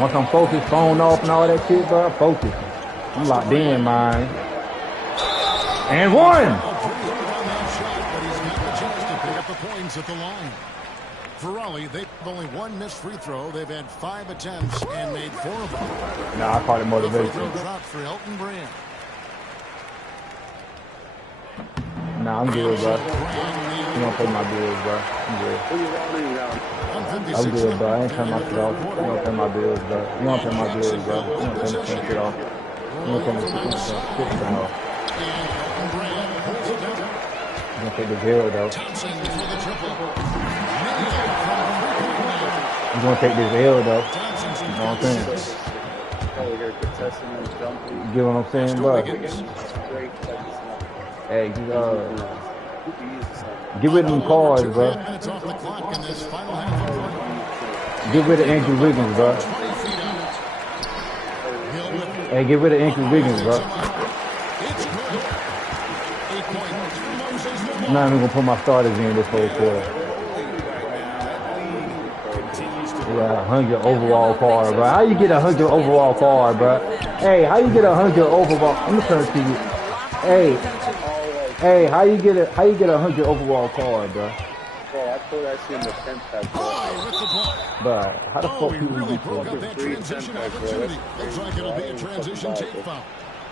Once I'm focused, phone off and all that shit, bro, I'm focused. I'm locked in, man. And one! At the line. For Raleigh, they've only one missed free throw. They've had 5 attempts and made 4 of them. Nah, I call it motivation. Free throw dropped for Elton Brand. Nah, I'm good, bro. You don't pay my bills, bro. I'm good. I'm good, bro. I ain't turn my shit off. You don't pay my bills, bro. You don't pay my bills, bro. You don't pay my shit off. You don't pay my shit off. You don't take the bill, though. You gonna take this L, though. You know what I'm saying? You get what I'm saying, bro? Hey, get rid of them cards, bro. Get rid of Andrew Wiggins, bro. Hey, get rid of Andrew Wiggins, bro. I'm not even gonna put my starters in this whole quarter. Yeah, 100 overall card, bro. How you get 100 overall card, bro? Hey, how you get 100 overall? I'm gonna turn to you. Hey, how you get 100 overall card, bro? Bro, I thought I seen the 10 pack, bro. But how the fuck people really be broke up playing? that transition opportunity. Looks like it'll be a transition take foul.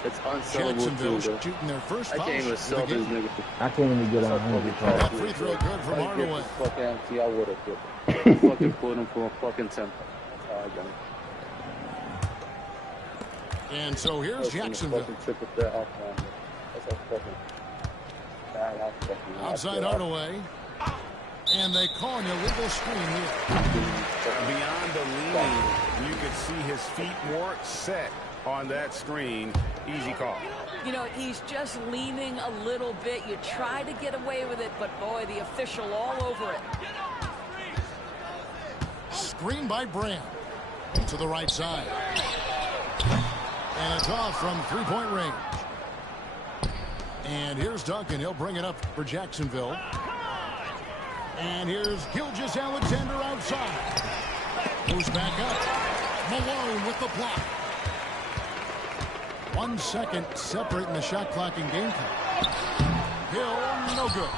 It's unsellable Jacksonville too, shooting their first I foul can't even sell this nigga. I can't even get 100 cards. Free throw good from Hardaway. Fucking empty, I would have fucking put him for a fucking 10 pack. That's how I got him. And so here's Jacksonville. Outside Hardaway. And they call an illegal screen here. Beyond the leaning, you could see his feet more set on that screen. Easy call. You know, he's just leaning a little bit. You try to get away with it, but boy, the official all over it. Screen by Brand. To the right side. And it's off from three-point range. And here's Duncan. He'll bring it up for Jacksonville. And here's Gilgeous-Alexander outside. Moves back up. Malone with the block. 1 second separating the shot clock and game clock. Hill, no good.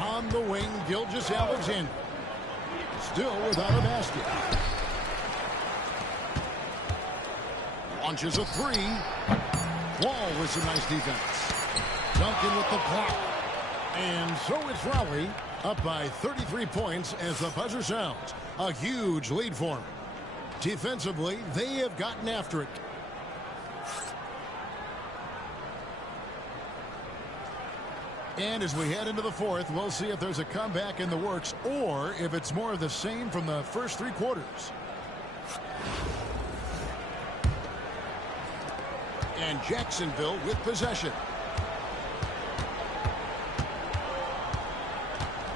On the wing, Gilgeous-Alexander. Still without a basket. Launches a three. Wall with some nice defense. Duncan with the block. And so it's Raleigh up by 33 points as the buzzer sounds. A huge lead for him. Defensively, they have gotten after it. And as we head into the fourth, we'll see if there's a comeback in the works or if it's more of the same from the first three quarters. And Jacksonville with possession.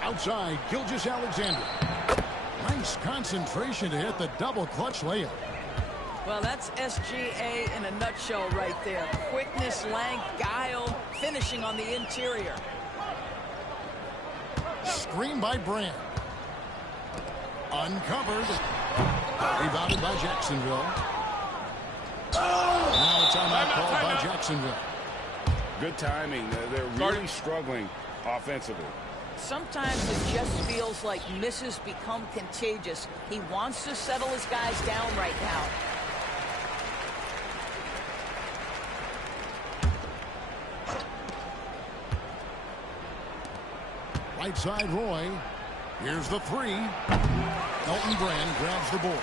Outside, Gilgeous-Alexander. Nice concentration to hit the double clutch layup. Well, that's SGA in a nutshell right there. Quickness, length, guile, finishing on the interior. Screen by Brand. Uncovered. Rebounded by Jacksonville. Now a timeout called by Jacksonville. Good timing. They're really struggling offensively. Sometimes it just feels like misses become contagious. He wants to settle his guys down right now. Right side, Roy. Here's the three. Elton Brand grabs the board.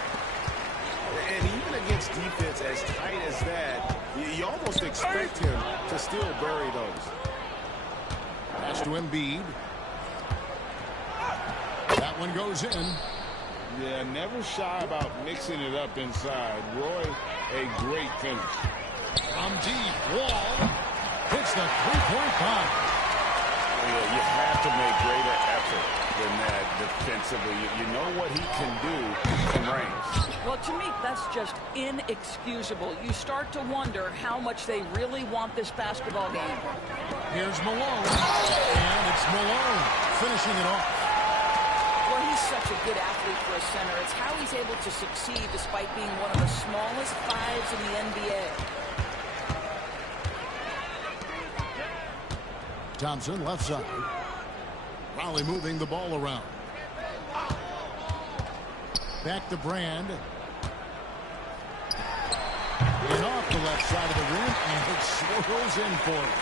And even against defense as tight as that, you almost expect him to still bury those. Pass to Embiid. That one goes in. Yeah, never shy about mixing it up inside. Roy, a great finish. From deep, Wall hits the three-point bomb. Yeah, you have to make greater effort than that defensively. You know what he can do from range. Well, to me, that's just inexcusable. You start to wonder how much they really want this basketball game. Here's Malone. And it's Malone finishing it off. Well, he's such a good athlete for a center. It's how he's able to succeed despite being one of the smallest fives in the NBA. Thompson left side. Raleigh moving the ball around. Back to Brand. And off the left side of the rim and hit swirls in for it.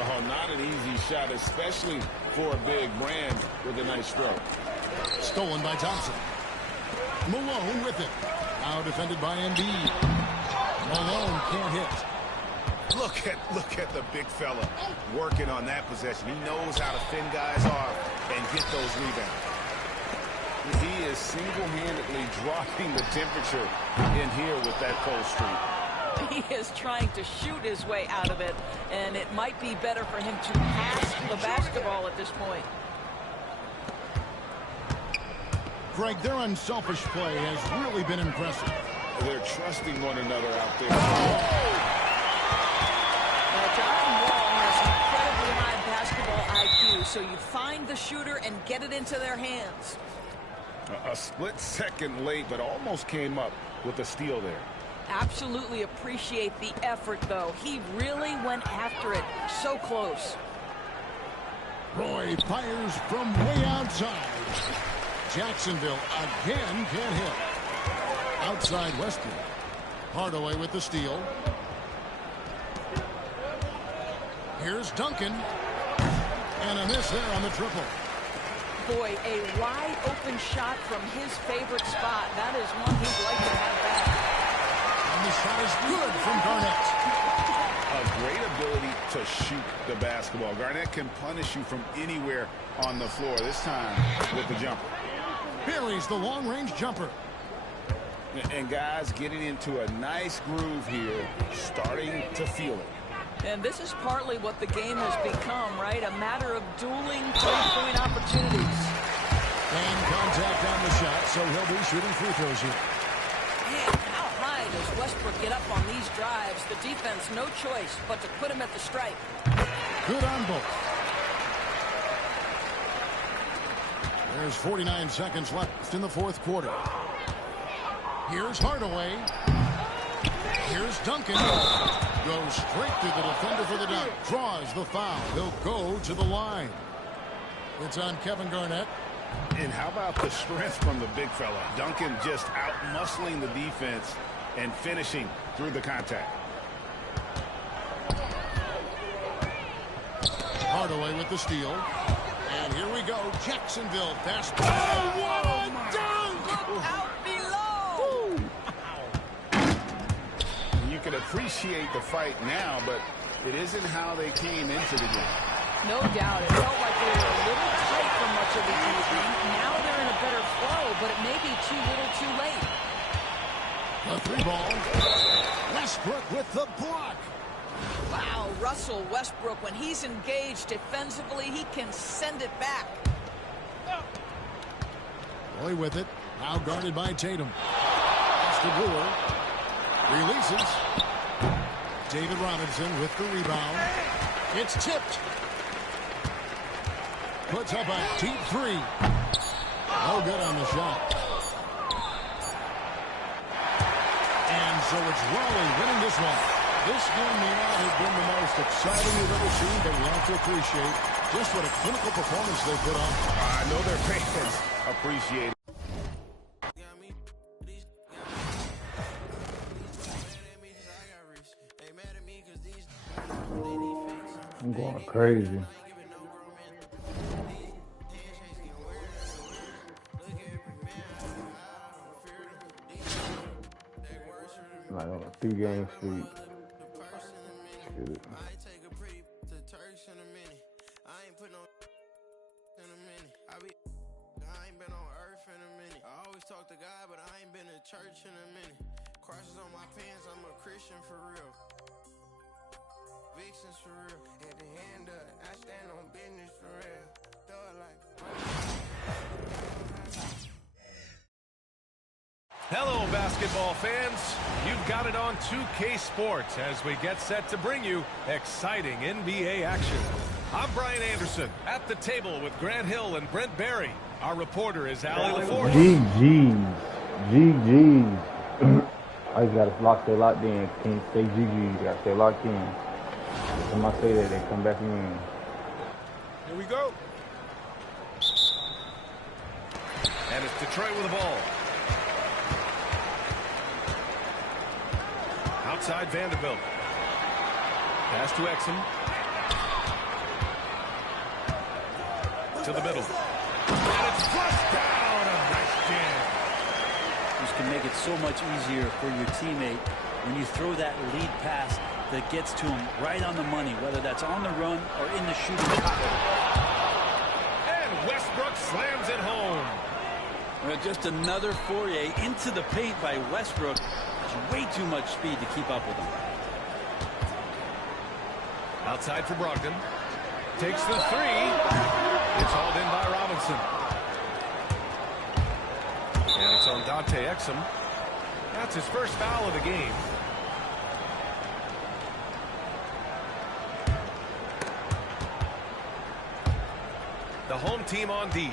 Oh, not an easy shot, especially for a big brand with a nice stroke. Stolen by Thompson. Malone with it. Now defended by Embiid. Malone can't hit. Look at the big fella working on that possession. He knows how to fend guys off and get those rebounds. He is single-handedly dropping the temperature in here with that cold streak. He is trying to shoot his way out of it, and it might be better for him to pass the basketball at this point. Greg, their unselfish play has really been impressive. They're trusting one another out there. John Wall has incredibly high basketball IQ, so you find the shooter and get it into their hands. A split second late, but almost came up with a steal there. Absolutely appreciate the effort, though. He really went after it. So close. Roy fires from way outside. Jacksonville again can't hit. Outside Westbrook. Hardaway with the steal. Here's Duncan. And a miss there on the triple. Boy, a wide open shot from his favorite spot. That is one he'd like to have back. And the shot is good from Garnett. A great ability to shoot the basketball. Garnett can punish you from anywhere on the floor, this time with the jumper. Buries the long-range jumper. And guys getting into a nice groove here, starting to feel it. And this is partly what the game has become, right? A matter of dueling three-point opportunities. And contact on the shot, so he'll be shooting free throws here. Man, how high does Westbrook get up on these drives? The defense, no choice but to put him at the stripe. Good on both. There's 49 seconds left in the fourth quarter. Here's Hardaway. Here's Duncan. Goes straight to the defender for the dunk. Draws the foul. He'll go to the line. It's on Kevin Garnett. And how about the strength from the big fella? Duncan just out-muscling the defense and finishing through the contact. Hardaway with the steal. And here we go. Jacksonville fast. Oh, what a dunk! Look out below! You can appreciate the fight now, but it isn't how they came into the game. No doubt. It felt like they were a little tight for much of the evening. Now they're in a better flow, but it may be too little too late. A three ball. Westbrook with the block. Wow, Russell Westbrook, when he's engaged defensively, he can send it back. Boy with it. Now guarded by Tatum. That's the Brewer. Releases. David Robinson with the rebound. It's tipped. Puts up a deep three. No good on the shot. And so it's Raleigh winning this one. This game may not have been the most exciting we've ever seen, but we have to appreciate just what a clinical performance they put on. I know their fans appreciate it. I'm going crazy. Like on a 3-game streak. Shit. Talk to God, but I ain't been to church in a minute. Crosses on my pants, I'm a Christian for real. Vixens for real. At the end of it, I stand on business for real. Throw it like. Hello, basketball fans. You've got it on 2K Sports as we get set to bring you exciting NBA action. I'm Brian Anderson at the table with Grant Hill and Brent Barry. Our reporter is Allie LaForce. GG's. I just gotta stay locked in. Can't say GG's. Gotta stay locked in. When I say that, they come back in. Here we go. And it's Detroit with the ball. Outside Vanderbilt. Pass to Exum. To the middle. And it's flushed down. A nice jam. This can make it so much easier for your teammate when you throw that lead pass that gets to him right on the money, whether that's on the run or in the shooting pocket. And Westbrook slams it home. Just another foray into the paint by Westbrook. There's way too much speed to keep up with him. Outside for Brogdon. Takes the three. It's hauled in by Robinson. And it's on Dante Exum. That's his first foul of the game. The home team on D.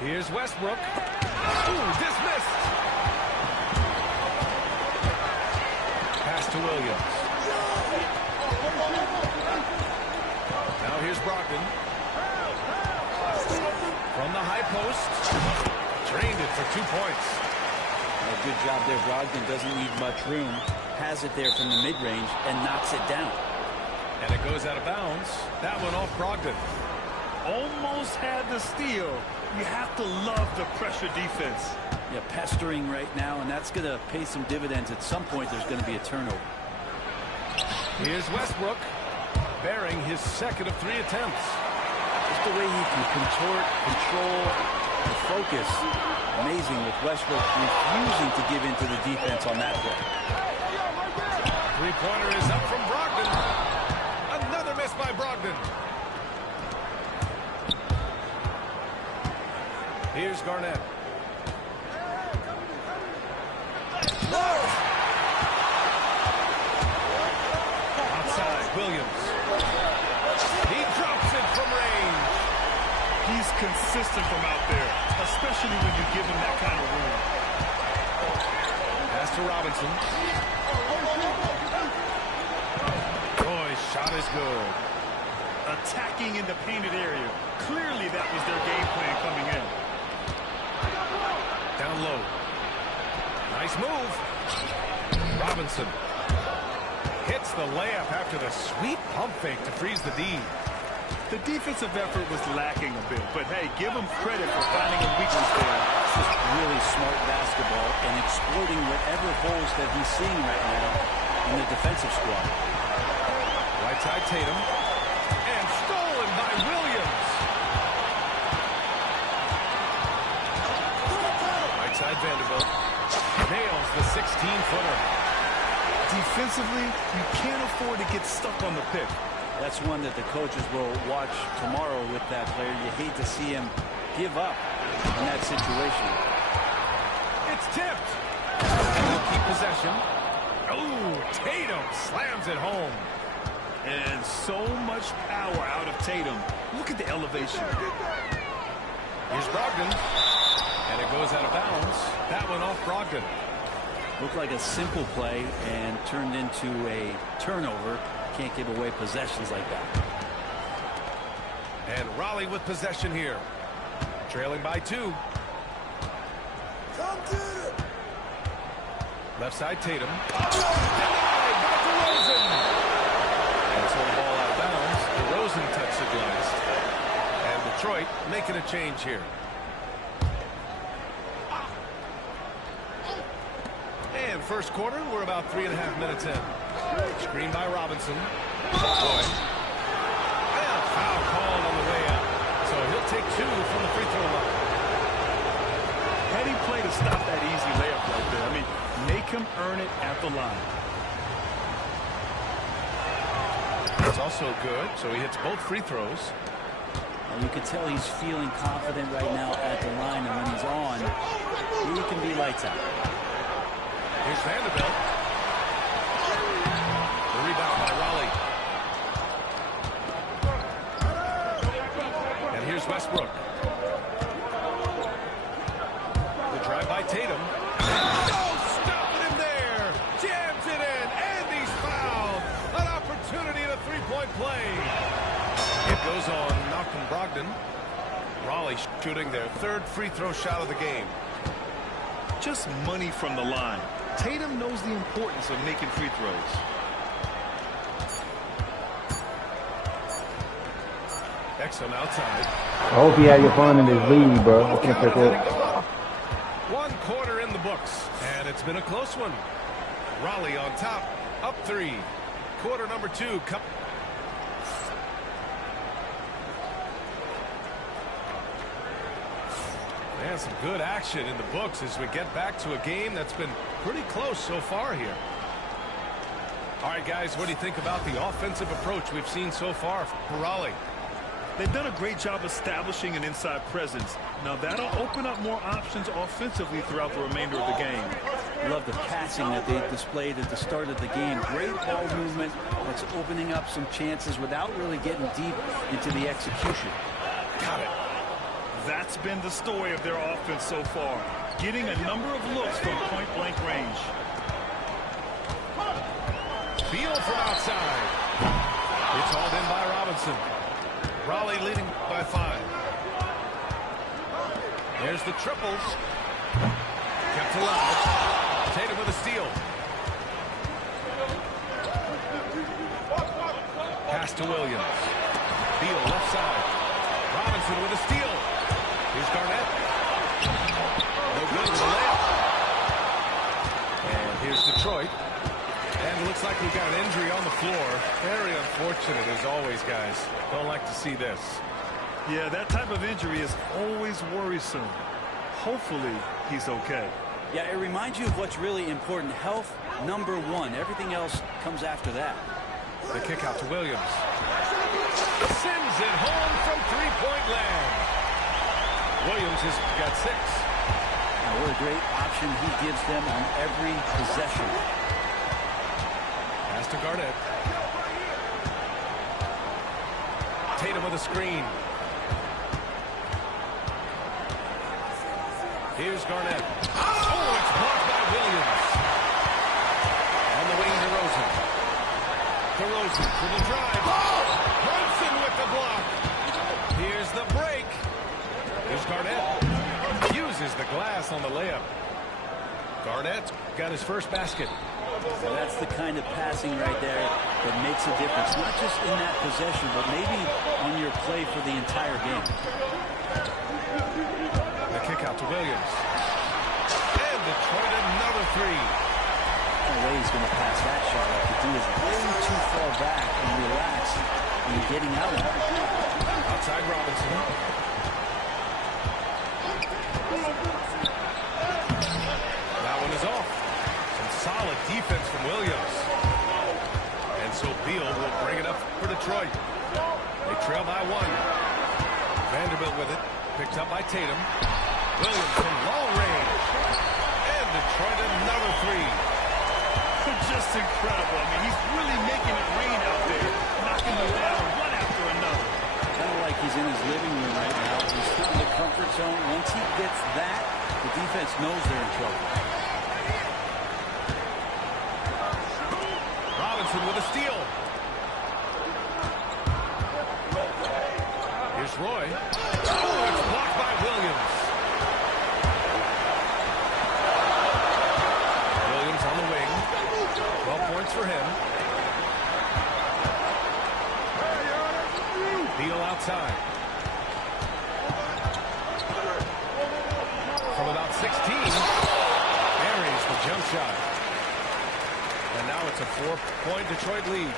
Here's Westbrook. Ooh, dismissed. Pass to Williams. Now here's Brogdon. From the high post. Drained it for 2 points. Good job there. Brogdon doesn't need much room. Has it there from the mid-range and knocks it down. And it goes out of bounds. That one off Brogdon. Almost had the steal. You have to love the pressure defense. Yeah, pestering right now, and that's going to pay some dividends. At some point, there's going to be a turnover. Here's Westbrook, bearing his second of 3 attempts. Just the way he can contort, control, and focus. Amazing with Westbrook refusing to give in to the defense on that play. Three-pointer is up from Brogdon. Another miss by Brogdon. Here's Garnett. Outside, Williams. He drops it from range. He's consistent from out there, especially when you give him that kind of room. Pass to Robinson. Oh, his shot is good. Attacking in the painted area. Clearly that was their game plan coming in. Down low. Nice move. Robinson hits the layup after the sweet pump fake to freeze the D. The defensive effort was lacking a bit, but hey, give him credit for finding a weakness there. This is really smart basketball and exploiting whatever holes that he's seeing right now in the defensive squad. Right side Tatum. And stolen by Williams. Right side Vanderbilt. Nails the 16-footer. Defensively, you can't afford to get stuck on the pick. That's one that the coaches will watch tomorrow with that player. You hate to see him give up in that situation. It's tipped. And they'll keep possession. Oh, Tatum slams it home. And so much power out of Tatum. Look at the elevation. Here's Brogdon. And it goes out of bounds. That one off Brogdon. Looked like a simple play and turned into a turnover. Can't give away possessions like that. And Raleigh with possession here. Trailing by 2. Come get it. Left side Tatum. Denied by DeRozan. And so the ball out of bounds. DeRozan touched it last. And Detroit making a change here. And first quarter, we're about 3.5 minutes in. Screen by Robinson. Boy. And a foul called on the way out. So he'll take 2 from the free throw line. Heady play to stop that easy layup right there. I mean, make him earn it at the line. It's also good, so he hits both free throws. And you can tell he's feeling confident right now at the line, and when he's on, he can be lights out. Here's Vanderbilt. The rebound by Raleigh. And here's Westbrook. The drive by Tatum. Oh, stopping him there. Jams it in, and he's fouled. An opportunity at a three-point play. It goes on Malcolm Brogdon. Raleigh shooting their 3rd free throw shot of the game. just money from the line. Tatum knows the importance of making free throws. Exum outside. I hope he had your fun in his league, bro. I can't pick up. 1 quarter in the books, and it's been a close one. Raleigh on top, up 3. Quarter number 2. And some good action in the books as we get back to a game that's been pretty close so far here. All right, guys, what do you think about the offensive approach we've seen so far for Raleigh? They've done a great job establishing an inside presence. Now that'll open up more options offensively throughout the remainder of the game. Love the passing that they displayed at the start of the game. Great ball movement that's opening up some chances without really getting deep into the execution. Got it. That's been the story of their offense so far. Getting a number of looks from point-blank range. Beal from outside. It's hauled in by Robinson. Raleigh leading by 5. There's the triples. Kept alive. Tatum with a steal. Pass to Williams. Beal left side. Robinson with a steal. Here's Garnett. No good with the layup. And here's Detroit. And it looks like we've got an injury on the floor. Very unfortunate as always, guys. Don't like to see this. Yeah, that type of injury is always worrisome. Hopefully, he's okay. Yeah, it reminds you of what's really important. Health, number 1. Everything else comes after that. The kick out to Williams. Sends it home from three-point land. Williams has got 6. Now, what a great option he gives them on every possession. Pass to Garnett. Tatum with a screen. Here's Garnett. Oh, it's blocked by Williams. On the wing, DeRozan. DeRozan for the drive. Brunson with the block. Here's the break. Here's Garnett. Uses the glass on the layup. Garnett got his first basket. So that's the kind of passing right there that makes a difference. Not just in that possession, but maybe on your play for the entire game. The kick out to Williams. And Detroit another 3. No way he's going to pass that shot. What to do is way too far back and relax when you're getting out of it. Outside Robinson. That one is off. Solid defense from Williams. And so Beal will bring it up for Detroit. They trail by 1. Vanderbilt with it. Picked up by Tatum. Williams from long range. And Detroit another 3. Just incredible. I mean, he's really making it rain out there. Knocking them down one after another. Kind of like he's in his living room right now. He's still in the comfort zone. Once he gets that, the defense knows they're in trouble. With a steal. Here's Roy. Oh, it's blocked by Williams. Williams on the wing. 12 points for him. Beal outside. From about 16. Buries the jump shot. And now it's a 4-point Detroit lead.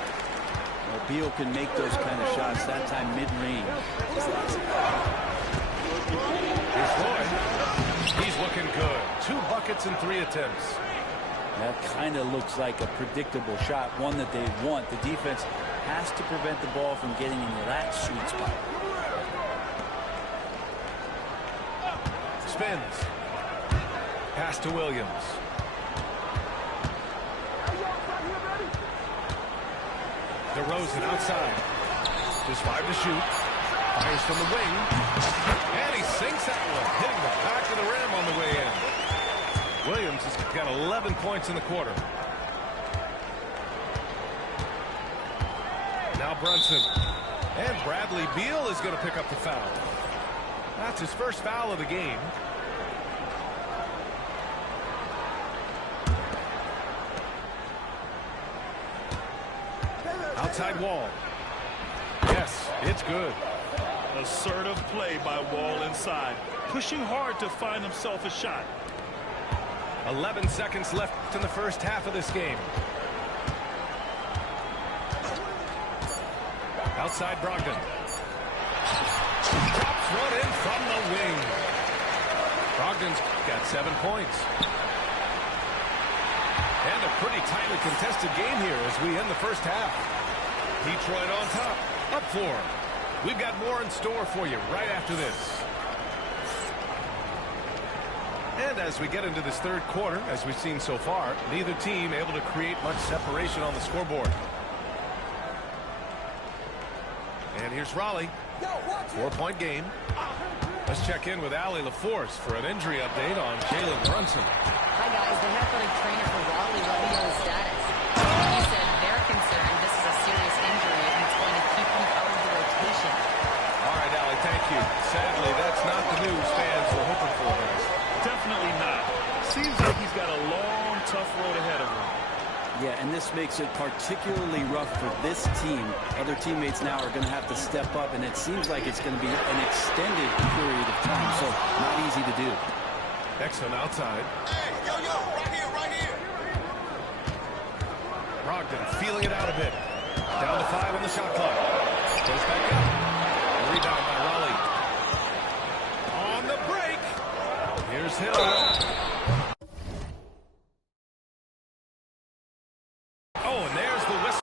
Well, Beal can make those kind of shots, that time mid-range. Here's Roy. He's looking good. 2 buckets and 3 attempts. That kind of looks like a predictable shot, one that they want. The defense has to prevent the ball from getting into that sweet spot. Spins. Pass to Williams. DeRozan outside. Just 5 to shoot. Fires from the wing. And he sinks that one. Hitting the back of the rim on the way in. Williams has got 11 points in the quarter. Now Brunson. And Bradley Beal is going to pick up the foul. That's his first foul of the game. outside Wall. Yes, it's good. Assertive play by Wall inside, pushing hard to find himself a shot. 11 seconds left in the first half of this game. Outside Brogdon. Drops one in from the wing. Brogdon's got 7 points. And a pretty tightly contested game here as we end the first half. Detroit on top. Up 4. We've got more in store for you right after this. And as we get into this third quarter, as we've seen so far, neither team able to create much separation on the scoreboard. And here's Raleigh. 4-point game. Let's check in with Allie LaForce for an injury update on Jalen Brunson. Hi, guys. The athletic trainer for Raleigh let me know his status. He said they're concerned this is a serious injury and it's going to keep him out of the rotation. All right, Allie, thank you. Sadly, that's not the news fans were hoping for, guys. Definitely not. Seems like he's got a long, tough road ahead of him. Yeah, and this makes it particularly rough for this team. Other teammates now are going to have to step up, and it seems like it's going to be an extended period of time, so not easy to do. Excellent outside. Hey, yo, right here. Brogdon feeling it out a bit. Down to 5 on the shot clock. Goes back up. Rebound by Raleigh. On the break. Here's Hill. Oh, and there's the whistle.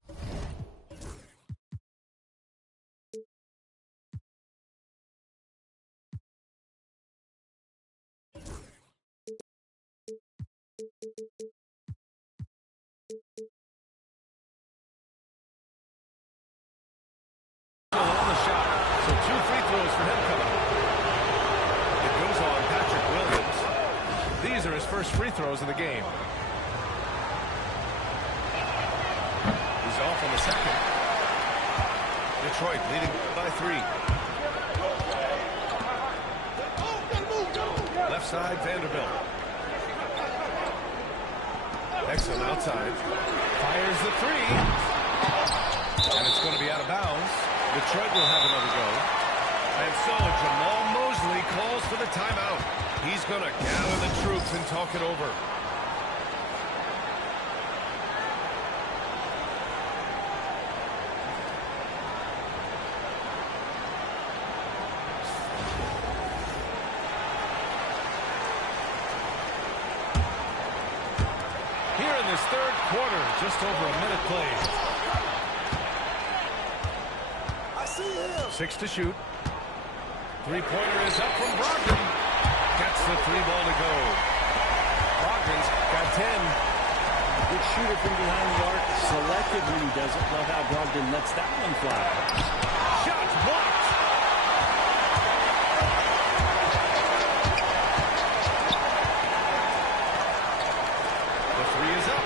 On the shot. So 2 free throws for him coming up. It goes on Patrick Williams. These are his first free throws of the game. He's off on the second. Detroit leading by 3. Left side, Vanderbilt. Excellent outside. Fires the 3. And it's going to be out of bounds. Detroit will have another go. And so Jamal Mosley calls for the timeout. He's going to gather the troops and talk it over. Here in this third quarter, just over a minute played. 6 to shoot. Three-pointer is up from Brogdon. Gets the 3-ball to go. Brogdon's got 10. Good shooter from behind the arc. Selective when he does it. Love how Brogdon lets that one fly. Shots blocked. The 3 is up.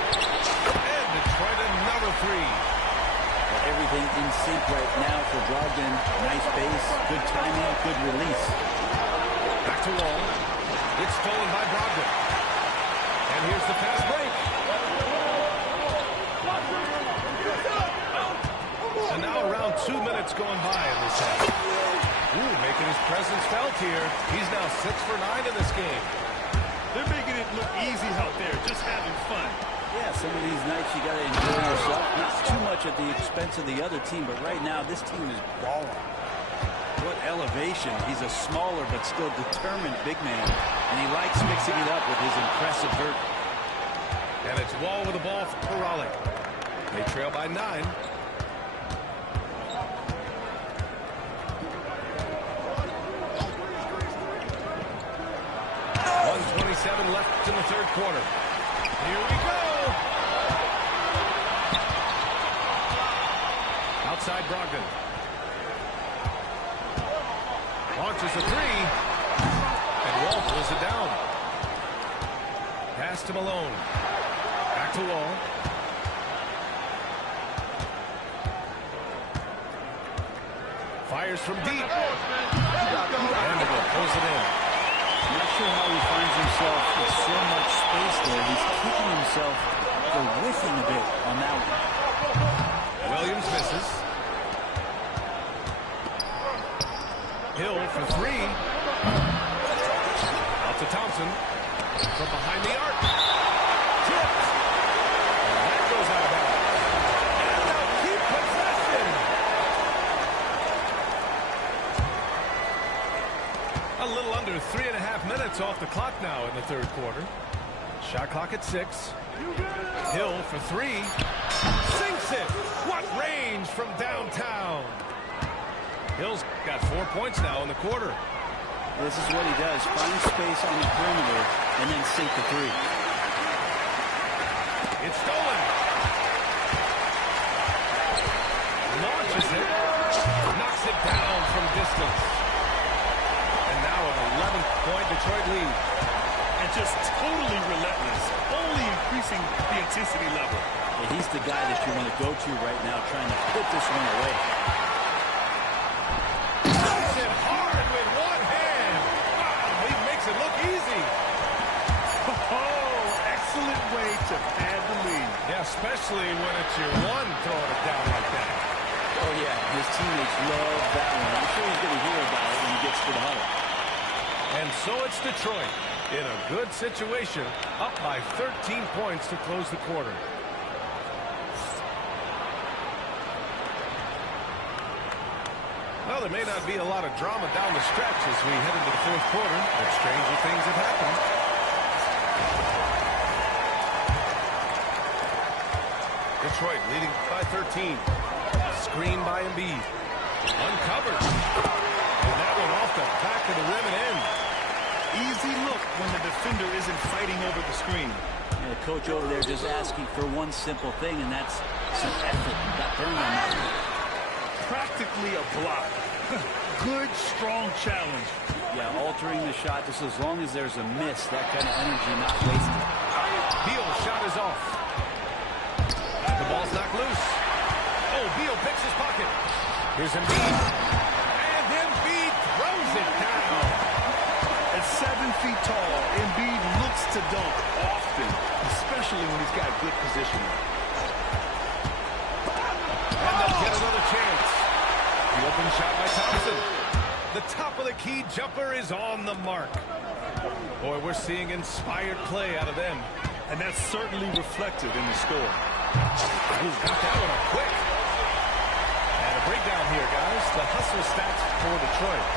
And Detroit another 3. Everything in sync right now for Brogdon. Nice base, good timing, good release. Back to Wall. It's stolen by Brogdon. And here's the fast break. And now around 2 minutes going by in this half. Ooh, making his presence felt here. He's now 6 for 9 in this game. They're making it look easy out there, just having fun. Yeah, some of these nights you got to enjoy yourself. Not too much at the expense of the other team, but right now this team is balling. What elevation. He's a smaller but still determined big man, and he likes mixing it up with his impressive vert. And it's Wall with the ball for Raleigh. They trail by 9. 1:27 left in the third quarter. Here we go. Outside Brogdon. Launches a 3. And Wall pulls it down. Pass to Malone. Back to Wall. Fires from deep. Vanderbilt pulls it in. I'm not sure how he finds himself with so much space there. He's kicking himself for whiffing a bit on that one. Williams misses. Hill for three. Out to Thompson. From behind the arc. Tipped. And that goes out of bounds. And they'll keep possession. A little under 3.5 minutes off the clock now in the third quarter. Shot clock at 6. Hill for three. Sinks it. What range from downtown. Hill's got 4 points now in the quarter. This is what he does. Find space on the perimeter and then sink the three. It's stolen. Launches it. Knocks it down from distance. And now an 11-point Detroit lead. And just totally relentless. Only increasing the intensity level. Yeah, he's the guy that you want to go to right now trying to put this one away. Puts it hard with one hand. Wow, he makes it look easy. Oh, excellent way to pad the lead. Yeah, especially when it's your one throwing it down like that. Oh, yeah, his teammates love that one. I'm sure he's going to hear about it when he gets to the huddle. And so it's Detroit in a good situation, up by 13 points to close the quarter. Well, there may not be a lot of drama down the stretch as we head into the fourth quarter, but stranger things have happened. Detroit leading by 13. Screen by Embiid. Uncovered. And that one off the back of the rim and in. Easy look when the defender isn't fighting over the screen. And the coach over there just asking for one simple thing, and that's some effort. Got burned on that one. Practically a block. Good, strong challenge. Yeah, altering the shot just as long as there's a miss. That kind of energy not wasted. Beal's shot is off. The ball's knocked loose. Oh, Beal picks his pocket. Here's Embiid. And Embiid throws it down. At 7 feet tall, Embiid looks to dunk often, especially when he's got good positioning. And they'll get another chance. The open shot by Thompson. The top of the key jumper is on the mark. Boy, we're seeing inspired play out of them. And that's certainly reflected in the score. Ooh, got that one up quick. And a breakdown here, guys. The hustle stats for Detroit.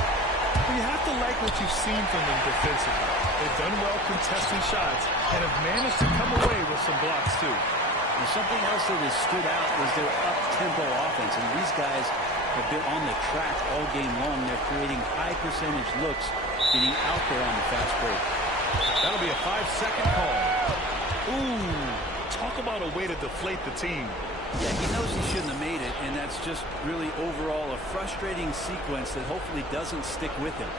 You have to like what you've seen from them defensively. They've done well contesting shots and have managed to come away with some blocks, too. And something else that has stood out was their up-tempo offense. And these guys have been on the track all game long. They're creating high-percentage looks, getting out there on the fast break. That'll be a 5-second call. Ooh, talk about a way to deflate the team. Yeah, he knows he shouldn't have made it, and that's just really overall a frustrating sequence that hopefully doesn't stick with him.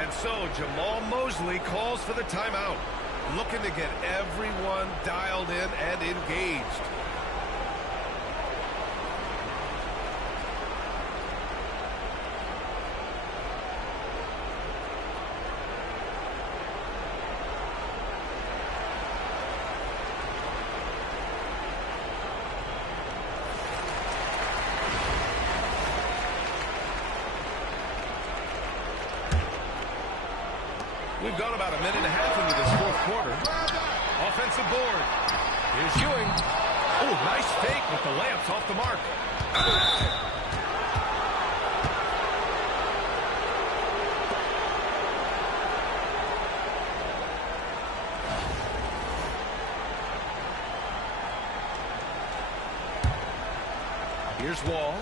And so Jamal Mosley calls for the timeout, looking to get everyone dialed in and engaged. We've gone about a minute and a half into this fourth quarter. Offensive board. Here's Ewing. Oh, nice fake with the layups off the mark. Here's Wall.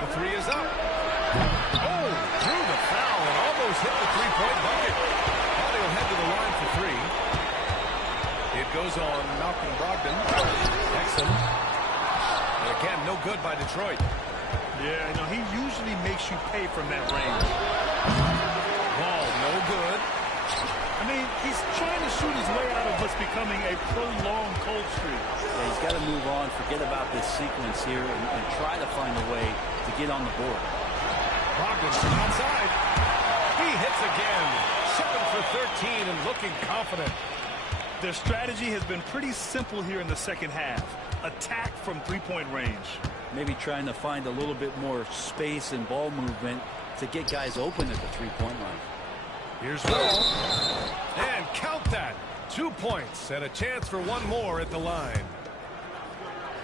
The three is up. Oh, drew the foul and almost hit the three-point bucket. Now he'll head to the line for three. It goes on Malcolm Brogdon. Exum. And again, no good by Detroit. Yeah, no, he usually makes you pay from that range. Wall, no good. I mean, he's trying to shoot his way out of what's becoming a prolonged cold streak. Yeah, he's got to move on, forget about this sequence here, and try to find a way to get on the board. Brogdon from outside. He hits again. 7 for 13 and looking confident. Their strategy has been pretty simple here in the second half. Attack from three-point range. Maybe trying to find a little bit more space and ball movement to get guys open at the three-point line. Here's Will. And count that. 2 points and a chance for one more at the line.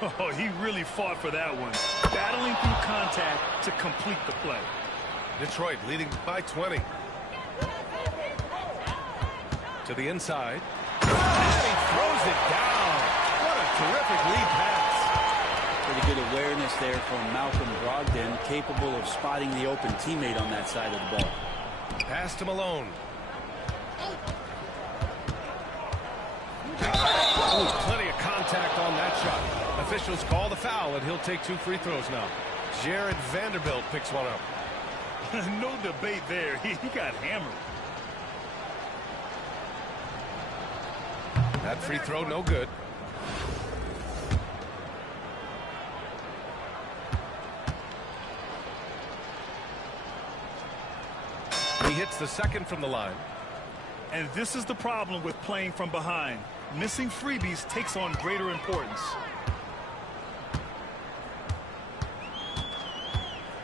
Oh, he really fought for that one. Battling through contact to complete the play. Detroit leading by 20. To the inside. And he throws it down. What a terrific lead pass. Pretty good awareness there from Malcolm Brogdon, capable of spotting the open teammate on that side of the ball. Pass to Malone. Plenty of contact on that shot. Officials call the foul, and he'll take 2 free throws now. Jared Vanderbilt picks one up. No debate there. He got hammered. That free throw, no good. He hits the second from the line. And this is the problem with playing from behind. Missing freebies takes on greater importance.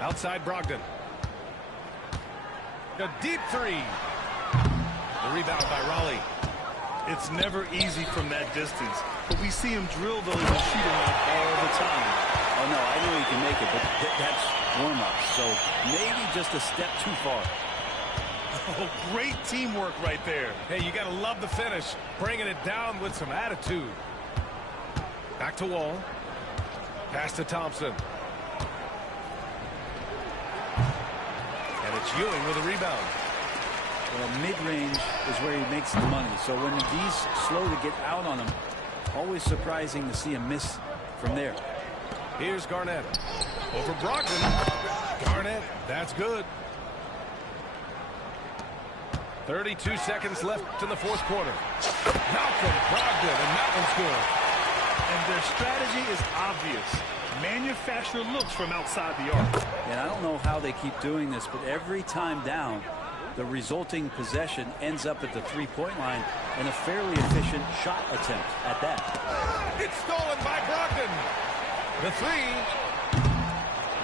Outside Brogdon. A deep three. The rebound by Raleigh. It's never easy from that distance, but we see him drill those and shoot around all the time. Oh, no, I know he can make it, but that's warm-up, so maybe just a step too far. Oh, great teamwork right there. Hey, you got to love the finish. Bringing it down with some attitude. Back to Wall. Pass to Thompson. And it's Ewing with a rebound. Well, mid-range is where he makes the money. So when he's slow to get out on him, always surprising to see him miss from there. Here's Garnett. Over Brogdon. Garnett, that's good. 32 seconds left in the fourth quarter. Malcolm Brogdon, and that one's good. And their strategy is obvious. Manufacture looks from outside the arc. And I don't know how they keep doing this, but every time down, the resulting possession ends up at the three-point line and a fairly efficient shot attempt at that. It's stolen by Brogdon. The three.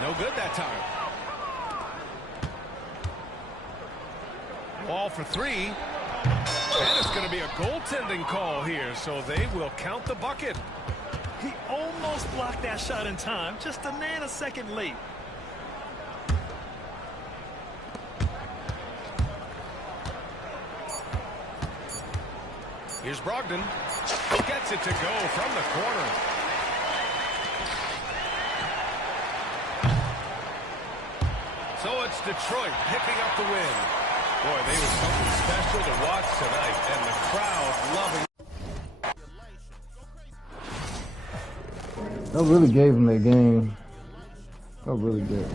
No good that time. Wall for three. And it's going to be a goaltending call here, so they will count the bucket. He almost blocked that shot in time, just a nanosecond late. Here's Brogdon. He gets it to go from the corner. So it's Detroit picking up the win. Boy, they were something special to watch tonight, and the crowd loving. I really gave him that game. I really did.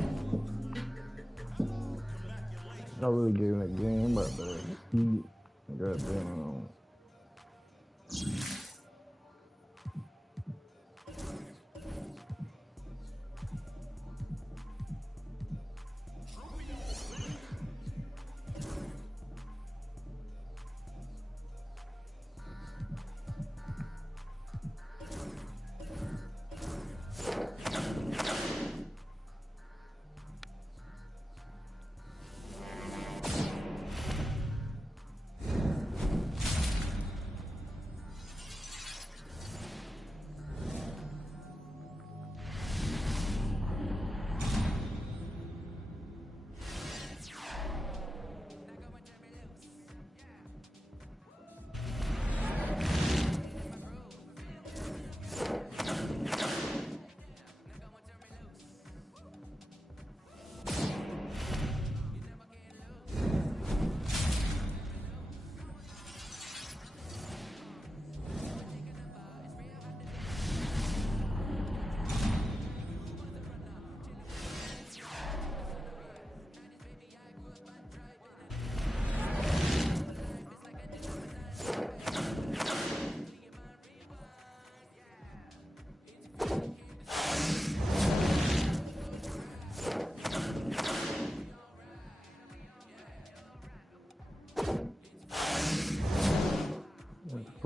I really gave him that game. But goddamn.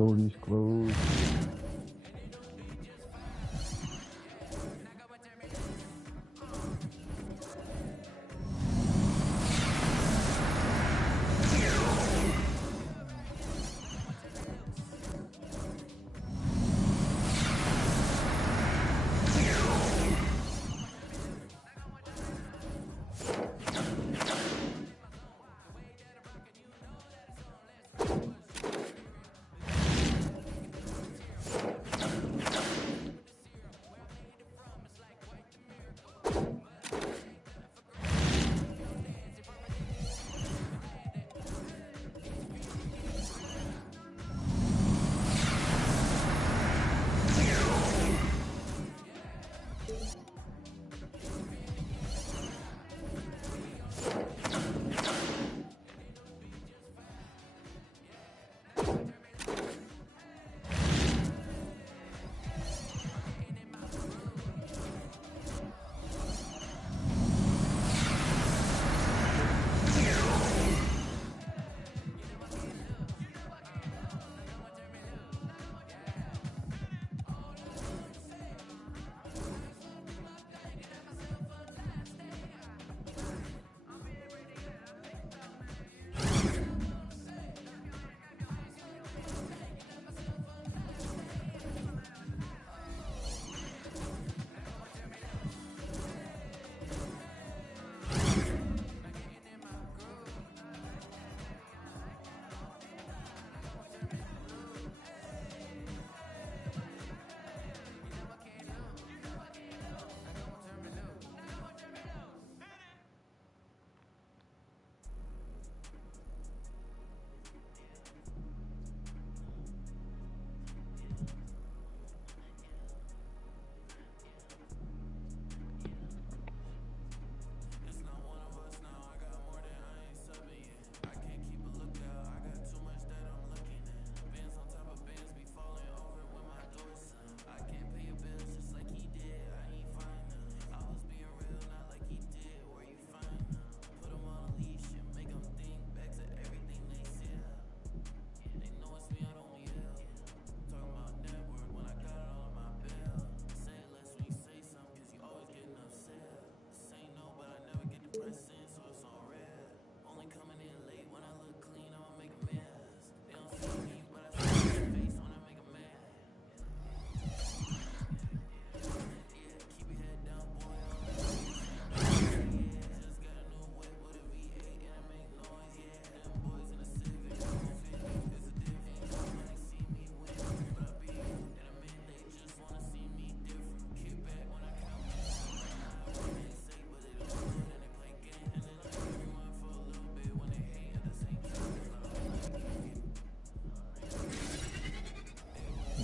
Fold these clothes.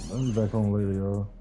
I'll be back on later, y'all.